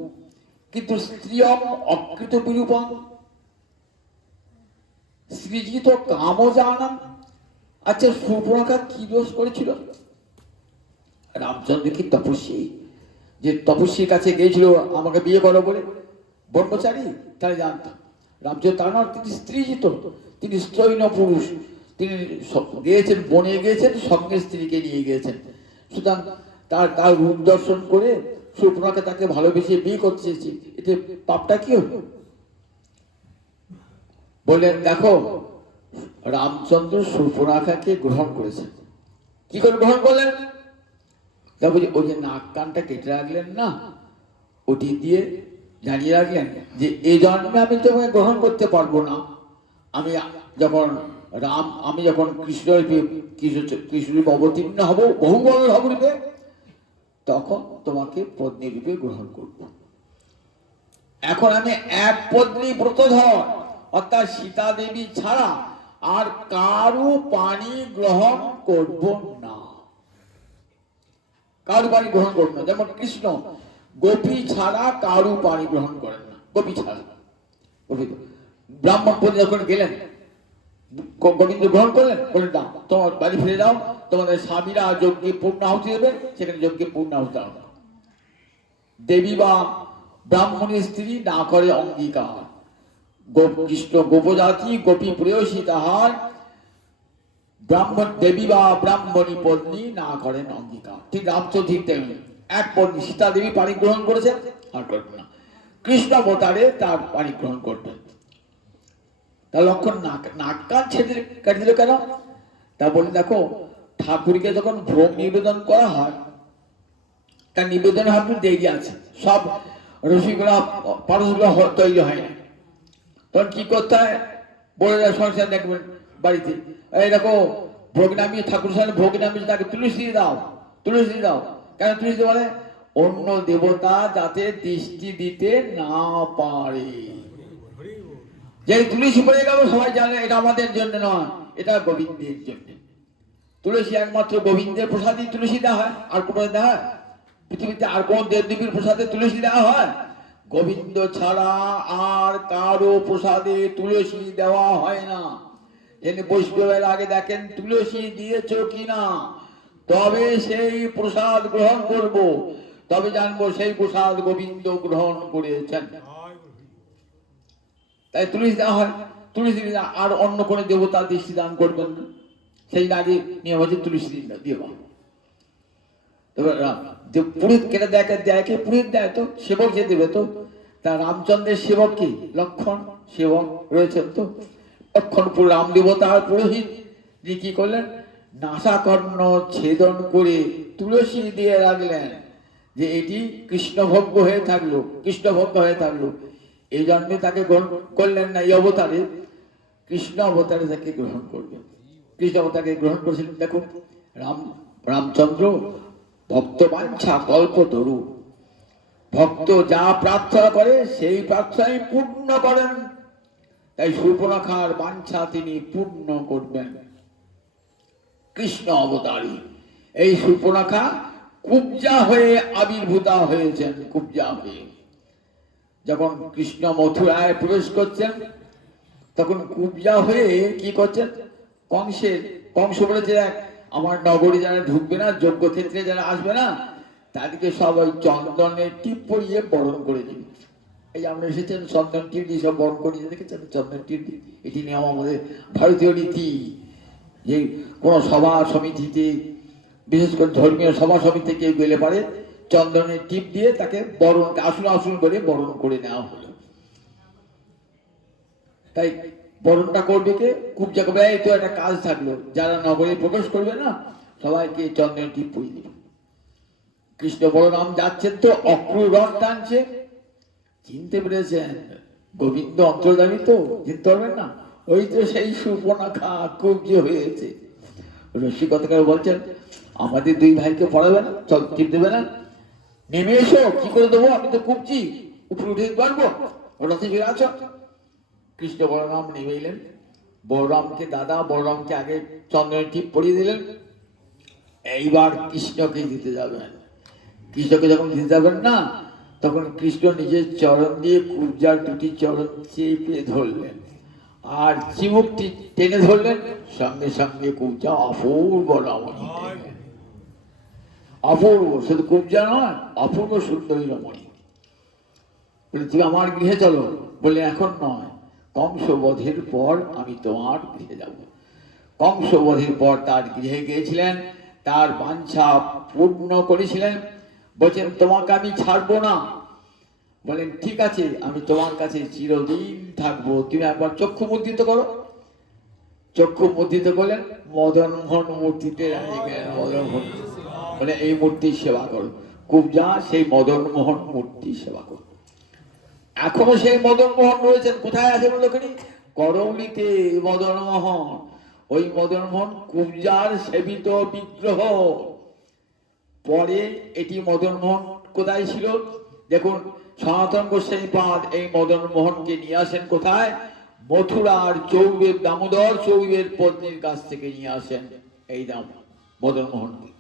কিন্তু স্ত্রীয়ম অকৃত বিরূপম সৃজিত কাম জানান। আচ্ছা সুপ্রভা কি দোষ করেছিল? রামচন্দ্র কি তপস্বী? যে তপস্বীর কাছে গিয়েছিল আমাকে বিয়ে করো বলে, ব্রহ্মচারী, তাহলে জানতাম। রামচন্দ্র তার নাম, তিনি স্ত্রীজিত, তিনি স্ত্রৈন পুরুষ। তিনি গিয়েছেন, বনে গিয়েছেন, সঙ্গে স্ত্রীকে নিয়ে গিয়েছেন। সুতরাং তার রূপ দর্শন করে সুপ্রভাকে তাকে ভালোবেসে বিয়ে করতে চেয়েছি, এতে পাপটা কি হল? বললেন দেখো, রামচন্দ্র সুপ্রভাকে গ্রহণ করেছেন। কি করে গ্রহণ করলেন? তারপর ওই যে নাক কানটা কেটে রাখলেন না, ওটি দিয়ে জানিয়ে রাখলেন যে এই জন্মে আমি তোমাকে গ্রহণ করতে পারবো না। আমি যখন কৃষ্ণরূপে অবতীর্ণ হব, বহু বড় হবরূপে, তখন তোমাকে পত্নী রূপে গ্রহণ করব। এখন আমি এক পত্নী ব্রতধর, অর্থাৎ সীতা দেবী ছাড়া আর কারু পানি গ্রহণ করব না, কারু পানি গ্রহণ করব না। যেমন কৃষ্ণ গোপী ছাড়া কারু পানি গ্রহণ করেন না, গোপী ছাড়া। ব্রাহ্মণ পত্নী যখন গেলেন, গোবিন্দ গ্রহণ করলেন, বলে দাও তোমার বাড়ি ফিরে যাও, তোমাদের স্বামীরা যজ্ঞে পূর্ণাহুতি দেবে, সেখানে যজ্ঞে পূর্ণাহুতি দাও না। দেবী বা ব্রাহ্মণের স্ত্রী না করে অঙ্গীকার, কৃষ্ণ গোপজাতি গোপী প্রেয়সী তাহার ব্রাহ্মণ দেবী বা ব্রাহ্মণী পত্নী না করেন অঙ্গীকার। ঠিক রামচন্দ্র ঠিক তেমনি এক পত্নী সীতা দেবী পানি গ্রহণ করেছেন, আর করবেন না। কৃষ্ণ অবতারে তার পানি গ্রহণ করবেন। তা লক্ষণ নাক কান ছেড়ে কাটি দিল কেন? তা বলে দেখো, ঠাকুরকে যখন ভোগ নিবেদন করা হয়, তার নিবেদন হাতে দেরি আছে, সব রসিকগুলা পারসগুলো তৈরি হয় না। তখন কি করতে হয়, বলে সংসার দেখবেন বাড়িতে, এই দেখো ভোগ নামিয়ে ঠাকুর সামনে ভোগ নামিয়ে তাকে তুলসী দাও, তুলসী দাও। কেন তুলসী বলে? অন্য দেবতা যাতে দৃষ্টি দিতে না পারে। যে তুলসী পড়ে গেল সবাই জানে এটা আমাদের জন্য নয়, এটা গোবিন্দের জন্য। তুলসী একমাত্র গোবিন্দের প্রসাদই তুলসী দেওয়া হয়, আর কোনো দেওয়া হয়? পৃথিবীতে আর কোন দেবদেবীর প্রসাদে তুলসী দেওয়া হয়? গোবিন্দ ছাড়া আর কারো প্রসাদে তুলসী দেওয়া হয় না। এনে বৈষ্ণবের আগে দেখেন তুলসী দিয়েছ কিনা, তবে সেই প্রসাদ গ্রহণ করব, তবে জানবো সেই প্রসাদ গোবিন্দ গ্রহণ করেছেন। তাই তুলসী দেওয়া হয়। তুলসী আর অন্য কোনো দেবতা দৃষ্টি দান করবেন না, সেই আগে নিয়ম হচ্ছে তুলসী দেওয়া। পুরোহিত কেটে দেখে পুরোহিত দেয় তো, সেবক যে দেবে তো। তা রামচন্দ্রের সেবক কি? লক্ষণ সেবক রয়েছেন তো। লক্ষণপুর রাম দেবতার পুরোহিত দিয়ে কি করলেন? নাসাকর্ণ ছেদন করে তুলসী দিয়ে রাখলেন, যে এটি কৃষ্ণভোগ্য হয়ে থাকলো, কৃষ্ণভোগ্য হয়ে থাকলো। এই জন্মে তাকে গ্রহণ করলেন না, এই অবতারে কৃষ্ণ অবতারে তাকে গ্রহণ করবেন। কৃষ্ণ অবতারকে গ্রহণ করেছিলেন। দেখুন রামচন্দ্র ভক্ত বাঞ্ছা কল্পতরু, ভক্ত যা প্রার্থনা করে সেই প্রার্থনাই পূর্ণ করেন। তাই সুর্পনখার বাঞ্ছা তিনি পূর্ণ করবেন। কৃষ্ণ অবতারী এই সুর্পনখা কুব্জা হয়ে আবির্ভূতা হয়েছেন, কুব্জা হয়ে। যখন কৃষ্ণ মথুরায় প্রবেশ করছেন, তখন কুব্জা হয়ে কি করছেন? কংস বলেছে, আমার নগরী যারা ঢুকবে না, যজ্ঞ ক্ষেত্রে যারা আসবে না, তাদেরকে সবাই চন্দনের টিপ পরিয়ে বরণ করে দিবে। এই যে আমরা এসেছেন চন্দন টিপ দিয়ে সব বরণ করিয়ে দেখেছেন, চন্দন টিপ দিয়ে। এটি নিয়ম আমাদের ভারতীয় রীতি, যে কোনো সভা সমিতিতে, বিশেষ করে ধর্মীয় সভা সমিতিতে কেউ গেলে পারে চন্দনের টিপ দিয়ে তাকে বরণ, আসন আসন করে বরণ করে নেওয়া হলো। তাই বরণটা করবে কে? খুব জায়গা এই তো একটা কাজ থাকলো, যারা নগরে প্রবেশ করবে না সবাইকে চন্দনের টিপ পরিয়ে দিবে। কৃষ্ণ বলরাম যাচ্ছেন তো অক্রুর রথ টানছে, চিনতে পেরেছেন গোবিন্দ অন্তর্যামী তো, চিনতে পারবেন না? ওই তো সেই সুর্পনখা কুব্জ হয়েছে। রসিকতাকার বলছেন, আমাদের দুই ভাইকে পড়াবে না, টিপ দেবে না, নেমে এসো। কি করে দেবো? আমি তো কুবজি, উপরে উঠে দিতে পারবো? রথে ফিরে আছো। কৃষ্ণ বলরাম নেমে এলেন, বলরামকে দাদা, বলরামকে আগে চন্দনের টিপ পরিয়ে দিলেন। এইবার কৃষ্ণকে দিতে যাবেন। কৃষ্ণকে যখন দিতে যাবেন না, তখন কৃষ্ণ নিজের চরণ দিয়ে কুব্জার দুটি চরণ চেপে ধরলেন, আর চিমুকটি টেনে ধরলেন, সঙ্গে সঙ্গে কুব্জা অপূর্ব রমণী, অপূর্ব, শুধু কুব্জা নয়, অপূর্ব সুন্দরী রমণী। বলে তুমি আমার গৃহে চলো। বলে এখন নয়, কংস বধের পর আমি তোমার গৃহে যাব। কংস বধের পর তার গৃহে গিয়েছিলেন, তার বাঞ্ছা পূর্ণ করেছিলেন। বলছেন তোমাকে আমি ছাড়বো না। বলেন ঠিক আছে, আমি তোমার কাছে চিরদিন থাকবো, তুমি একবার চক্ষু মুদ্রিত করো। চক্ষু মুদ্রিত করলেন, মদন মোহন মূর্তিতে মদন মোহন বলে এই মূর্তির সেবা করো। কুব্জা সেই মদন মোহন মূর্তির সেবা করো। এখনো সেই মদন মোহন রয়েছেন। কোথায় আছে বলনি? করৌলিতে মদন মোহন। ওই মদন মোহন কুব্জার সেবিত বিগ্রহ। পরে এটি মদন মোহন কোথায় ছিল দেখুন, সনাতন গোস্বামী পাদ এই মদন মোহনকে নিয়ে আসেন কোথায়, মথুরার চৌবের দামোদর চৌবের পত্নীর কাছ থেকে নিয়ে আসেন এই মদন মোহনকে।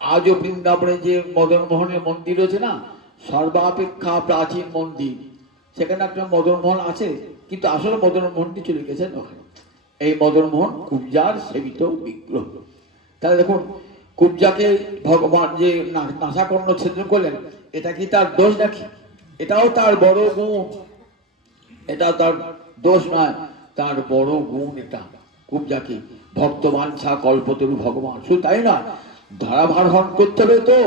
আজও বৃন্দাবনে যে মদন মোহনের মন্দির আছে না, সর্বাপেক্ষা প্রাচীন মন্দির, সেখানে একটা মদন মোহন আছে, কিন্তু আসলে মদন মোহনটি চলে গেছেন ওখানে। এই মদন মোহন কুব্জার সেবিত বিগ্রহ। তাহলে দেখুন, কুব্জাকে ভগবান যে নাসাকর্ণ ছেদন করলেন, এটা কি তার দোষ নাকি? এটাও তার বড় গুণ, এটা তার দোষ নয়, তার বড় গুণ এটা। কুব্জাকে ভক্তবাঞ্ছা কল্পতরু ভগবান, শুধু তাই নয়, ধারাভার হরণ করতে হবে তো,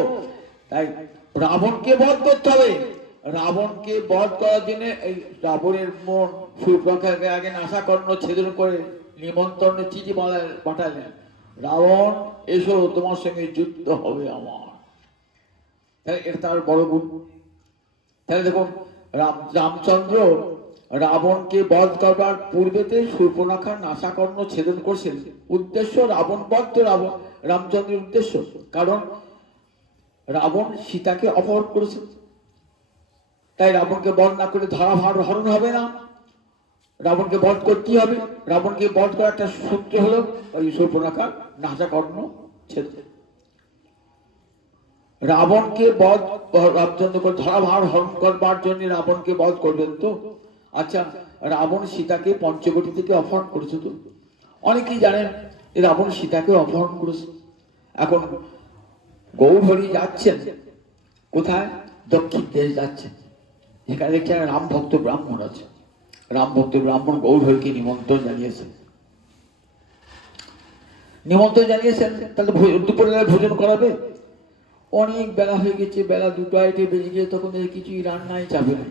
তাই রাবণকে বধ করতে হবে। রাবণকে বধ করার জন্য এই রাবণের মন সুপ্রখাকে আগে নাসাকর্ণ ছেদন করে নিমন্ত্রণের চিঠি পাঠালেন, রাবণ এসো, তোমার সঙ্গে যুদ্ধ হবে আমার। তাহলে এটা তার বড় গুণ। তাহলে দেখুন, রামচন্দ্র রাবণকে বধ করবার পূর্বেতে সুর্পনখার নাসাকর্ণ ছেদন করছেন। উদ্দেশ্য রাবণ বধ তো রামচন্দ্রের উদ্দেশ্য, কারণ রাবণ সীতাকে অপহরণ করেছে, তাই রাবণকে বধ না করে ধারাভার হরণ হবে না, রাবণকে বধ করতেই হবে। রাবণকে বধ করার একটা সূত্র হলো ওই সুর্পনখার নাসাকর্ণ ছেদন। রাবণকে বধ রামচন্দ্র করে ধারাভার হরণ করবার জন্য রাবণকে বধ করবেন তো। আচ্ছা, রাবণ সীতাকে পঞ্চবটী থেকে অপহরণ করেছে তো, অনেকেই জানেন রাবণ সীতাকে অপহরণ করেছে। এখন গৌরহরি যাচ্ছেন কোথায়, দক্ষিণ দেশ যাচ্ছেন, এখানে দেখছেন রাম ভক্ত ব্রাহ্মণ আছে। রাম ভক্ত ব্রাহ্মণ গৌরহরিকে নিমন্ত্রণ জানিয়েছেন, তাহলে দুপুরবেলা ভোজন করাবে। অনেক বেলা হয়ে গেছে, বেলা 2টা বেজে গিয়ে, তখন কিছুই রান্নাই চাবে না।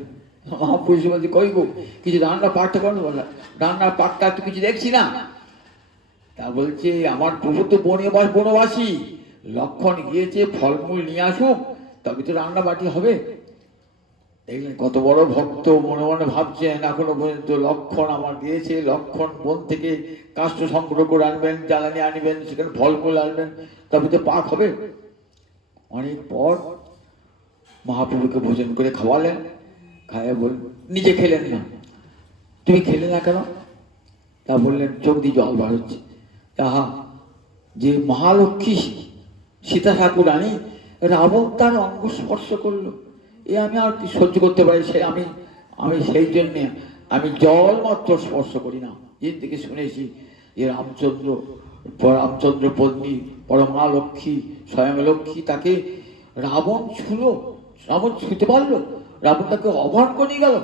মহাপুরুষ বলছে, কই গো, কিছু রান্না পাঠটা করো, রান্নার পাঠটা তো কিছু দেখছি না। তা বলছে, আমার প্রভু তো বনবাসী, লক্ষণ গিয়েছে ফলমূল নিয়ে আসুক, তবে তো রান্না বাটি হবে। দেখলেন কত বড় ভক্ত, মনে মনে ভাবছেন এখনো পর্যন্ত লক্ষণ আমার গিয়েছে, লক্ষণ বন থেকে কাষ্ঠ সংগ্রহ করে আনবেন, জ্বালানি আনবেন, সেখানে ফলমূল আনবেন, তবে তো পাক হবে। অনেক পর মহাপ্রভুকে ভোজন করে খাওয়ালেন, খাইয়ে বল, নিজে খেলেন না। তুমি খেলে না কেন? তা বললেন, চোখ দিয়ে জল বার হচ্ছে। তাহা যে মহালক্ষ্মী সীতা ঠাকুরানী রাবণ তার অঙ্গ স্পর্শ করলো, এ আমি আর কি সহ্য করতে পারি, সে আমি সেই জন্যে আমি জল মাত্র স্পর্শ করি না। যেদিন থেকে শুনেছি যে রামচন্দ্র পত্নী পরমা লক্ষ্মী, স্বয়ং লক্ষ্মী, তাকে রাবণ ছুঁলো, রাবণ ছুঁতে পারলো, রাবণ তাকে অপহরণ করে নিয়ে গেল,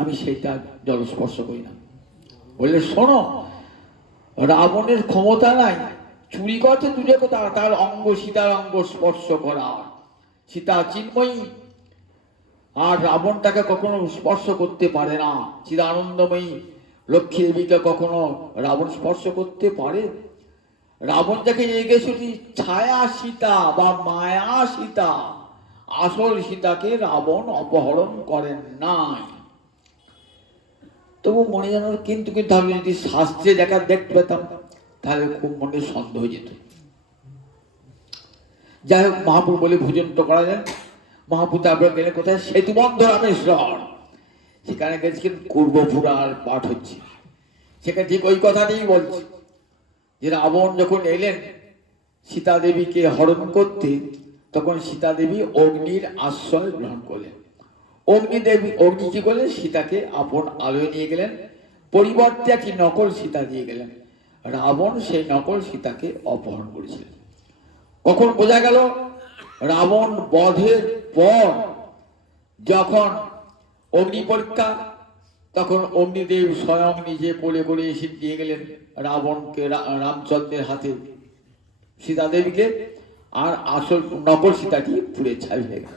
আমি সেইটা জল স্পর্শ করি না। বললে, শোনো, রাবণের ক্ষমতা নাই চুরি করতে দূরে কথা, তার অঙ্গ সীতার অঙ্গ স্পর্শ করা। সীতা চিন্ময়ী, আর রাবণ তাকে কখনো স্পর্শ করতে পারে না। চিদানন্দময়ী লক্ষ্মী দেবীকে কখনো রাবণ স্পর্শ করতে পারে? রাবণ যাকে নিয়ে গেছে ছায়া সীতা বা মায়া সীতা, আসল সীতাকে রাবণ অপহরণ করেন নাই। তবু মনে যেন কিন্তু আমি যদি শাস্ত্রে দেখতে পেতাম, তাহলে খুব মনে সন্দেহ যেত। যাই হোক, মহাপ্রভু বলে ভোজনটা করালেন। মহাপ্রভু তারপরে গেলে কোথায়, সেতুবন্ধ রামেশ্বর, সেখানে গেছিলেন, পূর্বপুরার পাঠ হচ্ছে, সেখানে ঠিক ওই কথাটাই বলছে যে রাবণ যখন এলেন সীতা দেবীকে হরণ করতে, তখন সীতা দেবী অগ্নির আশ্রয় গ্রহণ করলেন। অগ্নি কি করলেন, সীতাকে আপন আলোয় নিয়ে গেলেন, পরিবর্তে একটি নকল সীতা দিয়ে গেলেন। রাবণ সেই নকল সীতাকে অপহরণ করেছিলেন। কখন বোঝা গেল, রাবণ বধের পর যখন অগ্নি পরীক্ষা, তখন অগ্নিদেব স্বয়ং নিজে কোলে করে এসে দিয়ে গেলেন রাবণকে, রামচন্দ্রের হাতে সীতা দেবীকে, আর আসল নকল সীতাটি পুড়ে ছাই হয়ে গেল।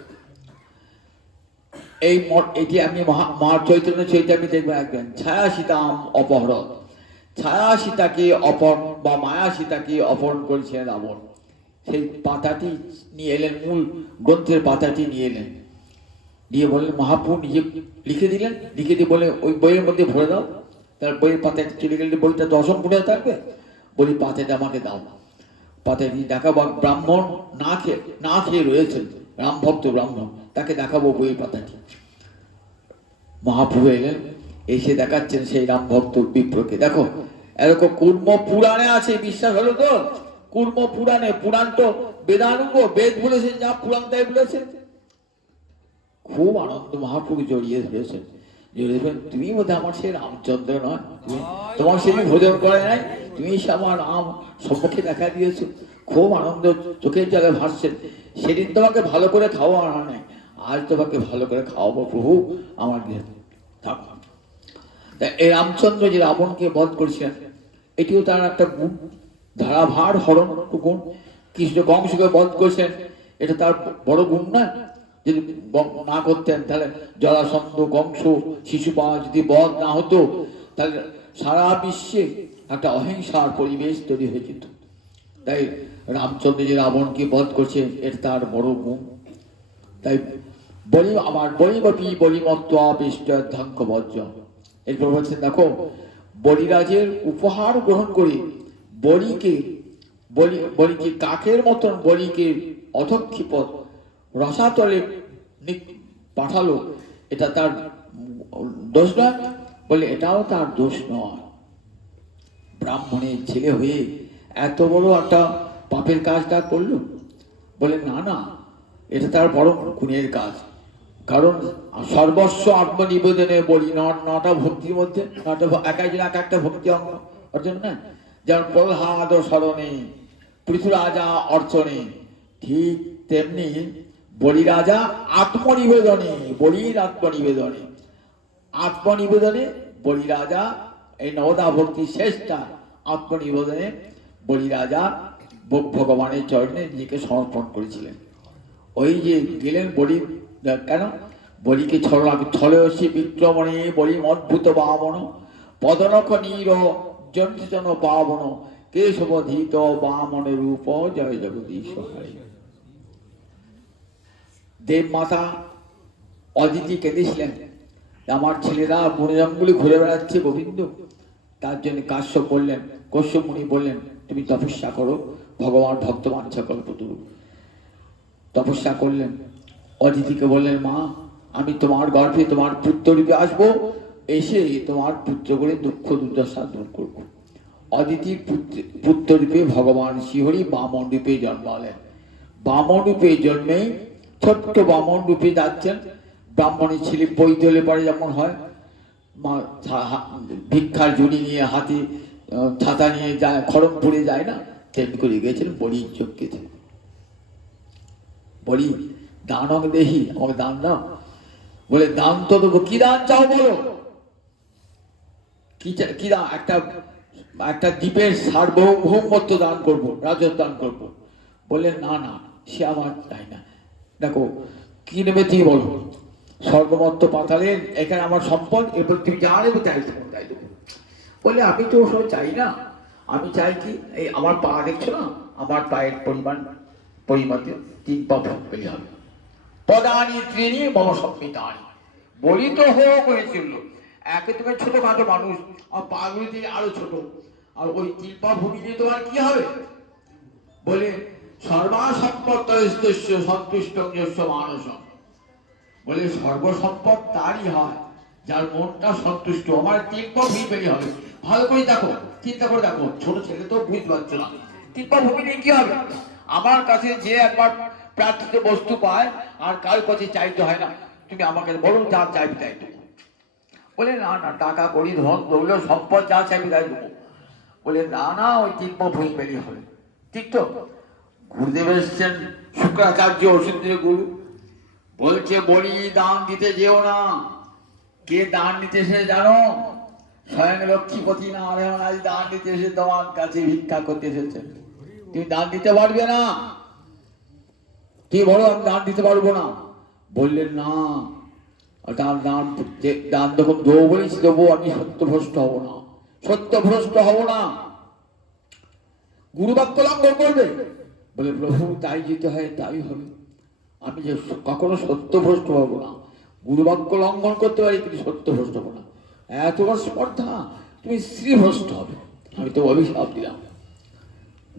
এটি আমি মহা চৈতন্য চৈতামি দেখবেন একজন, ছায়া সীতাম অপহরণ, ছায়া সীতাকে অপহরণ বা মায়া সীতাকে অপহরণ করেছিলেন রাবণ। সেই পাতাটি নিয়ে এলেন, মূল গ্রন্থের পাতাটি নিয়ে এলেন, দিয়ে বললেন, মহাপ্রভু নিজে লিখে দিলেন, লিখে দিয়ে বলে ওই বইয়ের মধ্যে ভরে দাও। তার বইয়ের পাতাটা চলে গেলে বইটা তো অসম্পূর্ণ থাকবে, বলি পাতাটা আমাকে দাও। পাতায় দেখাবো ব্রাহ্মণ না খেয়ে রয়েছেন, রামভক্ত ব্রাহ্মণ, তাকে দেখাবো বই পাতাটি। মহাপ্রভু এলেন, এসে দেখাচ্ছেন সেই রামভক্ত বিপ্রকে। দেখো এরকম কুর্ম পুরাণে আছে, বিশ্বাস হলো তো? কুর্ম পুরাণে, পুরাণ তো বেদানুগ, বেদ বলেছেন, যা পুরাণ তাই বলেছেন। খুব আনন্দ মহাপ্রভু জড়িয়ে ধরেছেন, তুমি বোধহয় আমার সেই রামচন্দ্র নয়, তোমার সেদিন ভোজন করে নাই, তুমি আমার রাম সম্মুখে দেখা দিয়েছো। খুব আনন্দ, চোখের জলে ভাসছেন। সেদিন তোমাকে ভালো করে খাওয়া আনা নাই, আজ তোমাকে ভালো করে খাওয়াবো প্রভু, আমার গৃহে থাকো। এই রামচন্দ্র যে রাবণকে বধ করেছিলেন, এটিও তার একটা গুণ, ধারাভার হরণ গুণ। কৃষ্ণ কংসকে বধ করেছেন, এটা তার বড় গুণ না? যদি না করতেন তাহলে জরাসন্ধ, কংস, শিশুপাল যদি বধ না হতো, তাহলে সারা বিশ্বে একটা অহিংসার পরিবেশ তৈরি হয়ে যেত। তাই রামচন্দ্র যে রাবণকে বধ করছে, এটা তার বড় গুণ। তাই বলি আমার বলিবপি বলিমত্বা বিষ্টাধ্যাঙ্ক বজ্র। এরপর বলছেন, দেখো বলিরাজের উপহার গ্রহণ করে বলিকে কাকের মতন বলিকে অধক্ষিপত রসাতলে পাঠালো, এটা তার দোষ নয়? বলে এটাও তার দোষ নয়। ব্রাহ্মণের ছেলে হয়ে এত বড় একটা পাপের কাজটা করলো? বলে না না, এটা তার বড় গুণের কাজ। কারণ সর্বস্ব আত্মনিবেদনে বলি, নটা ভক্তির মধ্যে এক একটা ভক্তি অঙ্গ অর্জন না। যেমন প্রহ্লাদ স্মরণে, পৃথুরাজা অর্চনে, ঠিক তেমনি বলিরাজা আত্মনিবেদনে, বলির আত্মনিবেদনে বলিরাজা, এই নবদা ভক্তি শেষটা আত্মনিবেদনে বলিরাজা ভগবানের চরণে নিজেকে সমর্পণ করেছিলেন। ওই যে গেলেন বলি, কেন বলিকে ছলসী বিক্রমণে বলি অদ্ভুত বামন পদনক নীর জন্তুজন পাবন কেশবধীত বামন রূপ জয় জগদীশ হরি। দেবমাতা অদিতি কেঁদেছিলেন, আমার ছেলেরা বনে জঙ্গলে ঘুরে বেড়াচ্ছে গোবিন্দ। তার জন্য কাশ্যপ বললেন, কশ্যপ মুনি বললেন, তুমি তপস্যা করো, ভগবান ভক্তবাঞ্ছা কল্পতরু। তপস্যা করলেন। অদিতিকে বললেন, মা আমি তোমার গর্ভে তোমার পুত্ররূপে আসবো, এসে তোমার পুত্র করে দুঃখ দুর্দশা দূর করবো। অদিতির পুত্ররূপে ভগবান শ্রীহরি বামন রূপে জন্মালেন। বামন রূপে জন্মে ছোট্ট বামন রূপে যাচ্ছেন। ব্রাহ্মণের ছেলে বৈধ হলে পরে যেমন হয়, ভিক্ষার ঝুড়ি নিয়ে হাতে ছাতা নিয়ে যায়, খড়মপুরে যায় না, তেমনি করে গেছেন বলির যজ্ঞেতে। বলি দানক দেহি, আমাকে দান দাও। বলে দান তো দেবো, কি দান চাও বলো? কি দান? একটা দ্বীপের সার্বভৌমত্ব দান করবো, রাজত্ব দান করবো। বললেন না না, সে আমার চাই না। দেখো কি নেবে তুমি বলো? স্বর্গমত্ত পাতালেন, এখানে আমার সম্পদ, এরপর তুমি যা নেবে তাই দেবো, তাই দেবো। বলে আমি তো ওসব চাই না, আমি চাই কি, এই আমার পা দেখছো না, আমার পায়ের পরিমাণে 3 পা পেলে হবে। পদানি ত্রিণী মম সম্মিতানি। বলি তো হোক হয়েছিল, একে তুমি ছোটখাটো মানুষ, আর পাগুলি দিয়ে আরো ছোট, আর ওই 3 পা ভূমি দিয়ে তোমার কি হবে? বলে সর্বাসম্পদ সন্তুষ্ট মানুষ। বলে সর্বসম্পদ তারই হয় যার মনটা সন্তুষ্ট। আমার 3 পা ভূমি পেলে হবে। ভালো করে দেখো, চিন্তা করে দেখো, ছোট ছেলে তো বুঝতে পারছো না, 3 পা ভূমি নিয়ে কি হবে? আমার কাছে যে একবার প্রার্থিত বস্তু পায়, আর কারোর কাছে চাইতে হয় না। তুমি আমাকে বলো যা চাইবি তাই দেবো। বলে না না, টাকা করি ধন দৌলত সম্পদ যা চাইবি তাই দেবো। বলে না না, ওই 3 পা ভূমি পেলেই হবে। ঠিক তো? গুরুদেব এসছেন, শুক্রাচার্য অসুন্দর গুরু, বলছে বলি দান দিতে যেও না। কে দান নিতে এসে জানো? স্বয়ং লক্ষ্মীপতি নারায়ণ আজ দান দিতে এসে তোমার কাছে ভিক্ষা করতে এসেছে। তুমি দান দিতে পারবে না? তুমি বলো আমি দান দিতে পারবো না। বললেন না, দান যখন দেবো বলেছি দেবো, আমি সত্যভ্রষ্ট হব না, সত্যভ্রষ্ট হব না। গুরুবাক্য লঙ্ঘন করবে? বলে প্রভু তাই যেতে হয় তাই হবে, আমি যে কখনো সত্যভ্রষ্ট হব না। গুরুবাক্য লঙ্ঘন করতে পারি কিন্তু সত্যভ্রষ্ট হব না। এত বড় স্পর্ধা, তুমি স্ত্রীভ্রষ্ট হবে। আমি তো অভিশাপ দিলাম।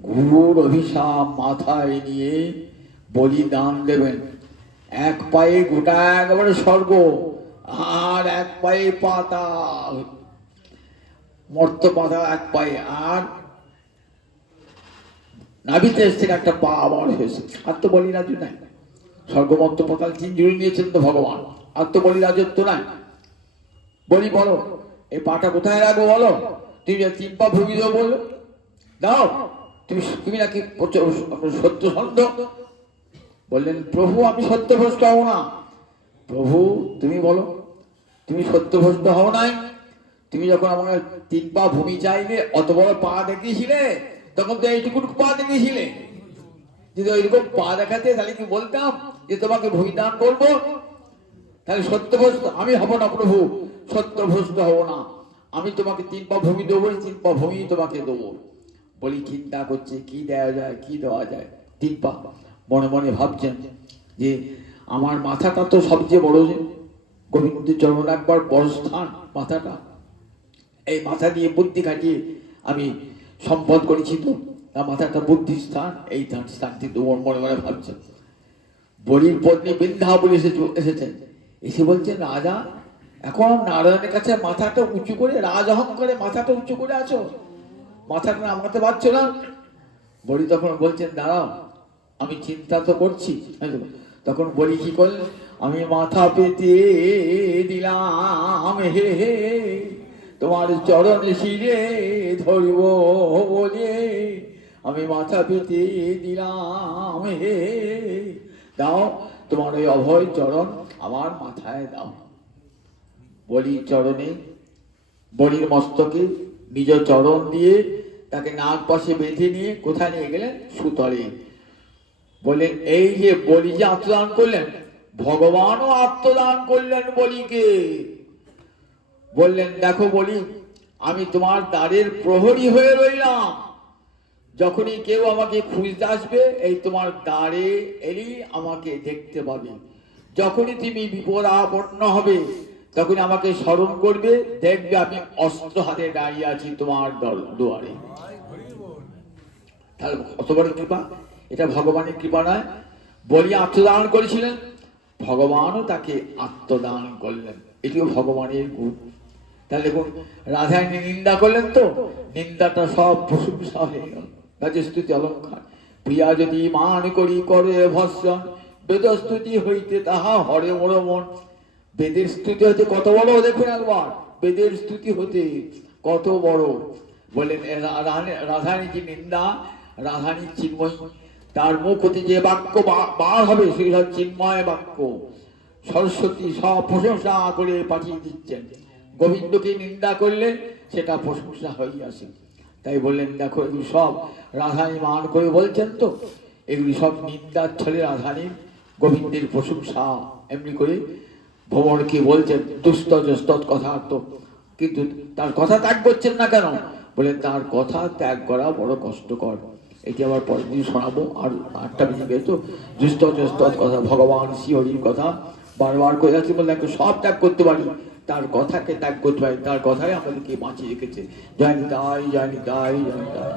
গুরুর অভিশাপ মাথায় নিয়ে বলিদান দেবেন। এক পায়ে গোটা একেবারে স্বর্গ, আর এক পায়ে পাতাল, মর্ত পাতা এক পায়ে, আর নাভিতে থেকে একটা পা আবার হয়েছে। আর তো বলি রাজু নাই, স্বর্গমর্ত পাতাল তিন জুড়ে নিয়েছেন তো ভগবান, আর তো বলি রাজত্ব নাই। বলি বলো এই পাটা কোথায় রাখবো বলো, তুমি তিন পা ভূমি দেবো বলো, দাও। তুমি নাকি সত্যসন্ধ। বললেন প্রভু আমি সত্যভ্রষ্ট হব না। প্রভু তুমি বলো তুমি সত্যভ্রষ্ট হও নাই? তুমি যখন আমাকে তিন পা ভূমি চাইলে, অত বড় পা দেখিয়েছিলে, তখন তো এইটুকু পা দেখিয়েছিলে। যদি ওইরকম পা দেখাতে তাহলে কি বলতাম যে তোমাকে ভূমি দান করবো? তাহলে সত্যভ্রষ্ট আমি হব না প্রভু, সত্যভ্রষ্ট হব না। আমি তোমাকে তিন পা ভূমি দেবো, তিন পা ভূমি তোমাকে দেবো। বলি চিন্তা করছে কি দেওয়া যায়, কি দেওয়া যায়। তিন পা মনে মনে ভাবছেন যে আমার মাথাটা তো সবচেয়ে বড়, যে গোবিন্দের চরণ একবার বড় স্থান মাথাটা, এই মাথা দিয়ে বুদ্ধি খাটিয়ে আমি সম্পদ করেছি, তো মাথাটা বুদ্ধির স্থান, এই স্থানটি তো মনে মনে ভাবছেন। বলির পত্নী বৃন্দাবনে এসেছেন, এসে বলছেন রাজা এখন নারায়ণের কাছে মাথাটা উঁচু করে, রাজ অহংকারে মাথাটা উঁচু করে আছো, মাথাটা নামাতে পারছো না। বলি তখন বলছেন দাঁড়াও আমি চিন্তা তো করছি। তখন বলি কি করলেন, আমি মাথা পেতে দিলাম হে হে, তোমার চরণে শিরে ধরব বলে, আমি মাথা পেতে দিলাম হে, দাও তোমার ওই অভয় চরণ আমার মাথায় দাও। বলি চরণে, বলির মস্তকে নিজ চরণ দিয়ে তাকে নাক পাশে বেঁধে নিয়ে কোথায় নিয়ে গেলেন? সুতলে। বলে এই যে বলি যে আত্মদান করলেন, ভগবানও আত্মদান করলেন বলিকে। বললেন দেখো বলি আমি তোমার দ্বারের প্রহরী হয়ে রইলাম, যখনই কেউ আমাকে খুঁজতে আসবে এই তোমার দ্বারে এলেই আমাকে দেখতে পাবে। যখনই তুমি বিপদ আপন্ন হবে তখন আমাকে স্মরণ করবে, দেখবে আমি অস্ত্র হাতে দাঁড়িয়ে আছি তোমার দুয়ারে। তাহলে কত বড় কৃপা, এটা ভগবানের কৃপা নয়? বলি আত্মদান করেছিলেন, ভগবানও তাকে আত্মদান করলেন, এটিও ভগবানের গুণ। তাহলে দেখুন রাধারানী নিন্দা করলেন, তো নিন্দাটা সব প্রশংসা হয়ে গেল। গাজস্তুতি অলঙ্কার, প্রিয়া যদি মান করি করে ভর্ষণ, বেদস্তুতি হইতে তাহা হরে মোর মন। বেদের স্তুতি হতে কত বড় দেখুন একবার, বেদের স্তুতি হতে কত বড়। বললেন রাধারানী যে নিন্দা, রাধারানী চিন্ময়ী, তার মুখ হতে যে বাক্য বার হবে সেটা চিন্ময় বাক্য। সরস্বতী সব প্রশংসা করে পাঠিয়ে দিচ্ছেন, গোবিন্দকে নিন্দা করলে সেটা প্রশংসা হয়ে আসে। তাই বললেন দেখো এগুলি সব রাধারানী মান করে বলছেন, তো এগুলি সব নিন্দার ছলে রাধারানীর গোবিন্দের প্রশংসা। এমনি করে ভ্রমণকে বলছেন দুস্ত কথা, তো কিন্তু তার কথা ত্যাগ করছেন না কেন? বলেন তার কথা ত্যাগ করা বড় কষ্টকর। এটি আবার পরের দিন শোনাবো। আর 8টা বেজে গেছে, তো দুস্ত কথা ভগবান শ্রীহরির কথা বারবার করে যাচ্ছি। বললেন সব ত্যাগ করতে পারি, তার কথাকে ত্যাগ করতে পারি, তার কথাই আমাদেরকে বাঁচিয়ে রেখেছে। জয় নিতাই, জয় নিতাই, জয় নিতাই।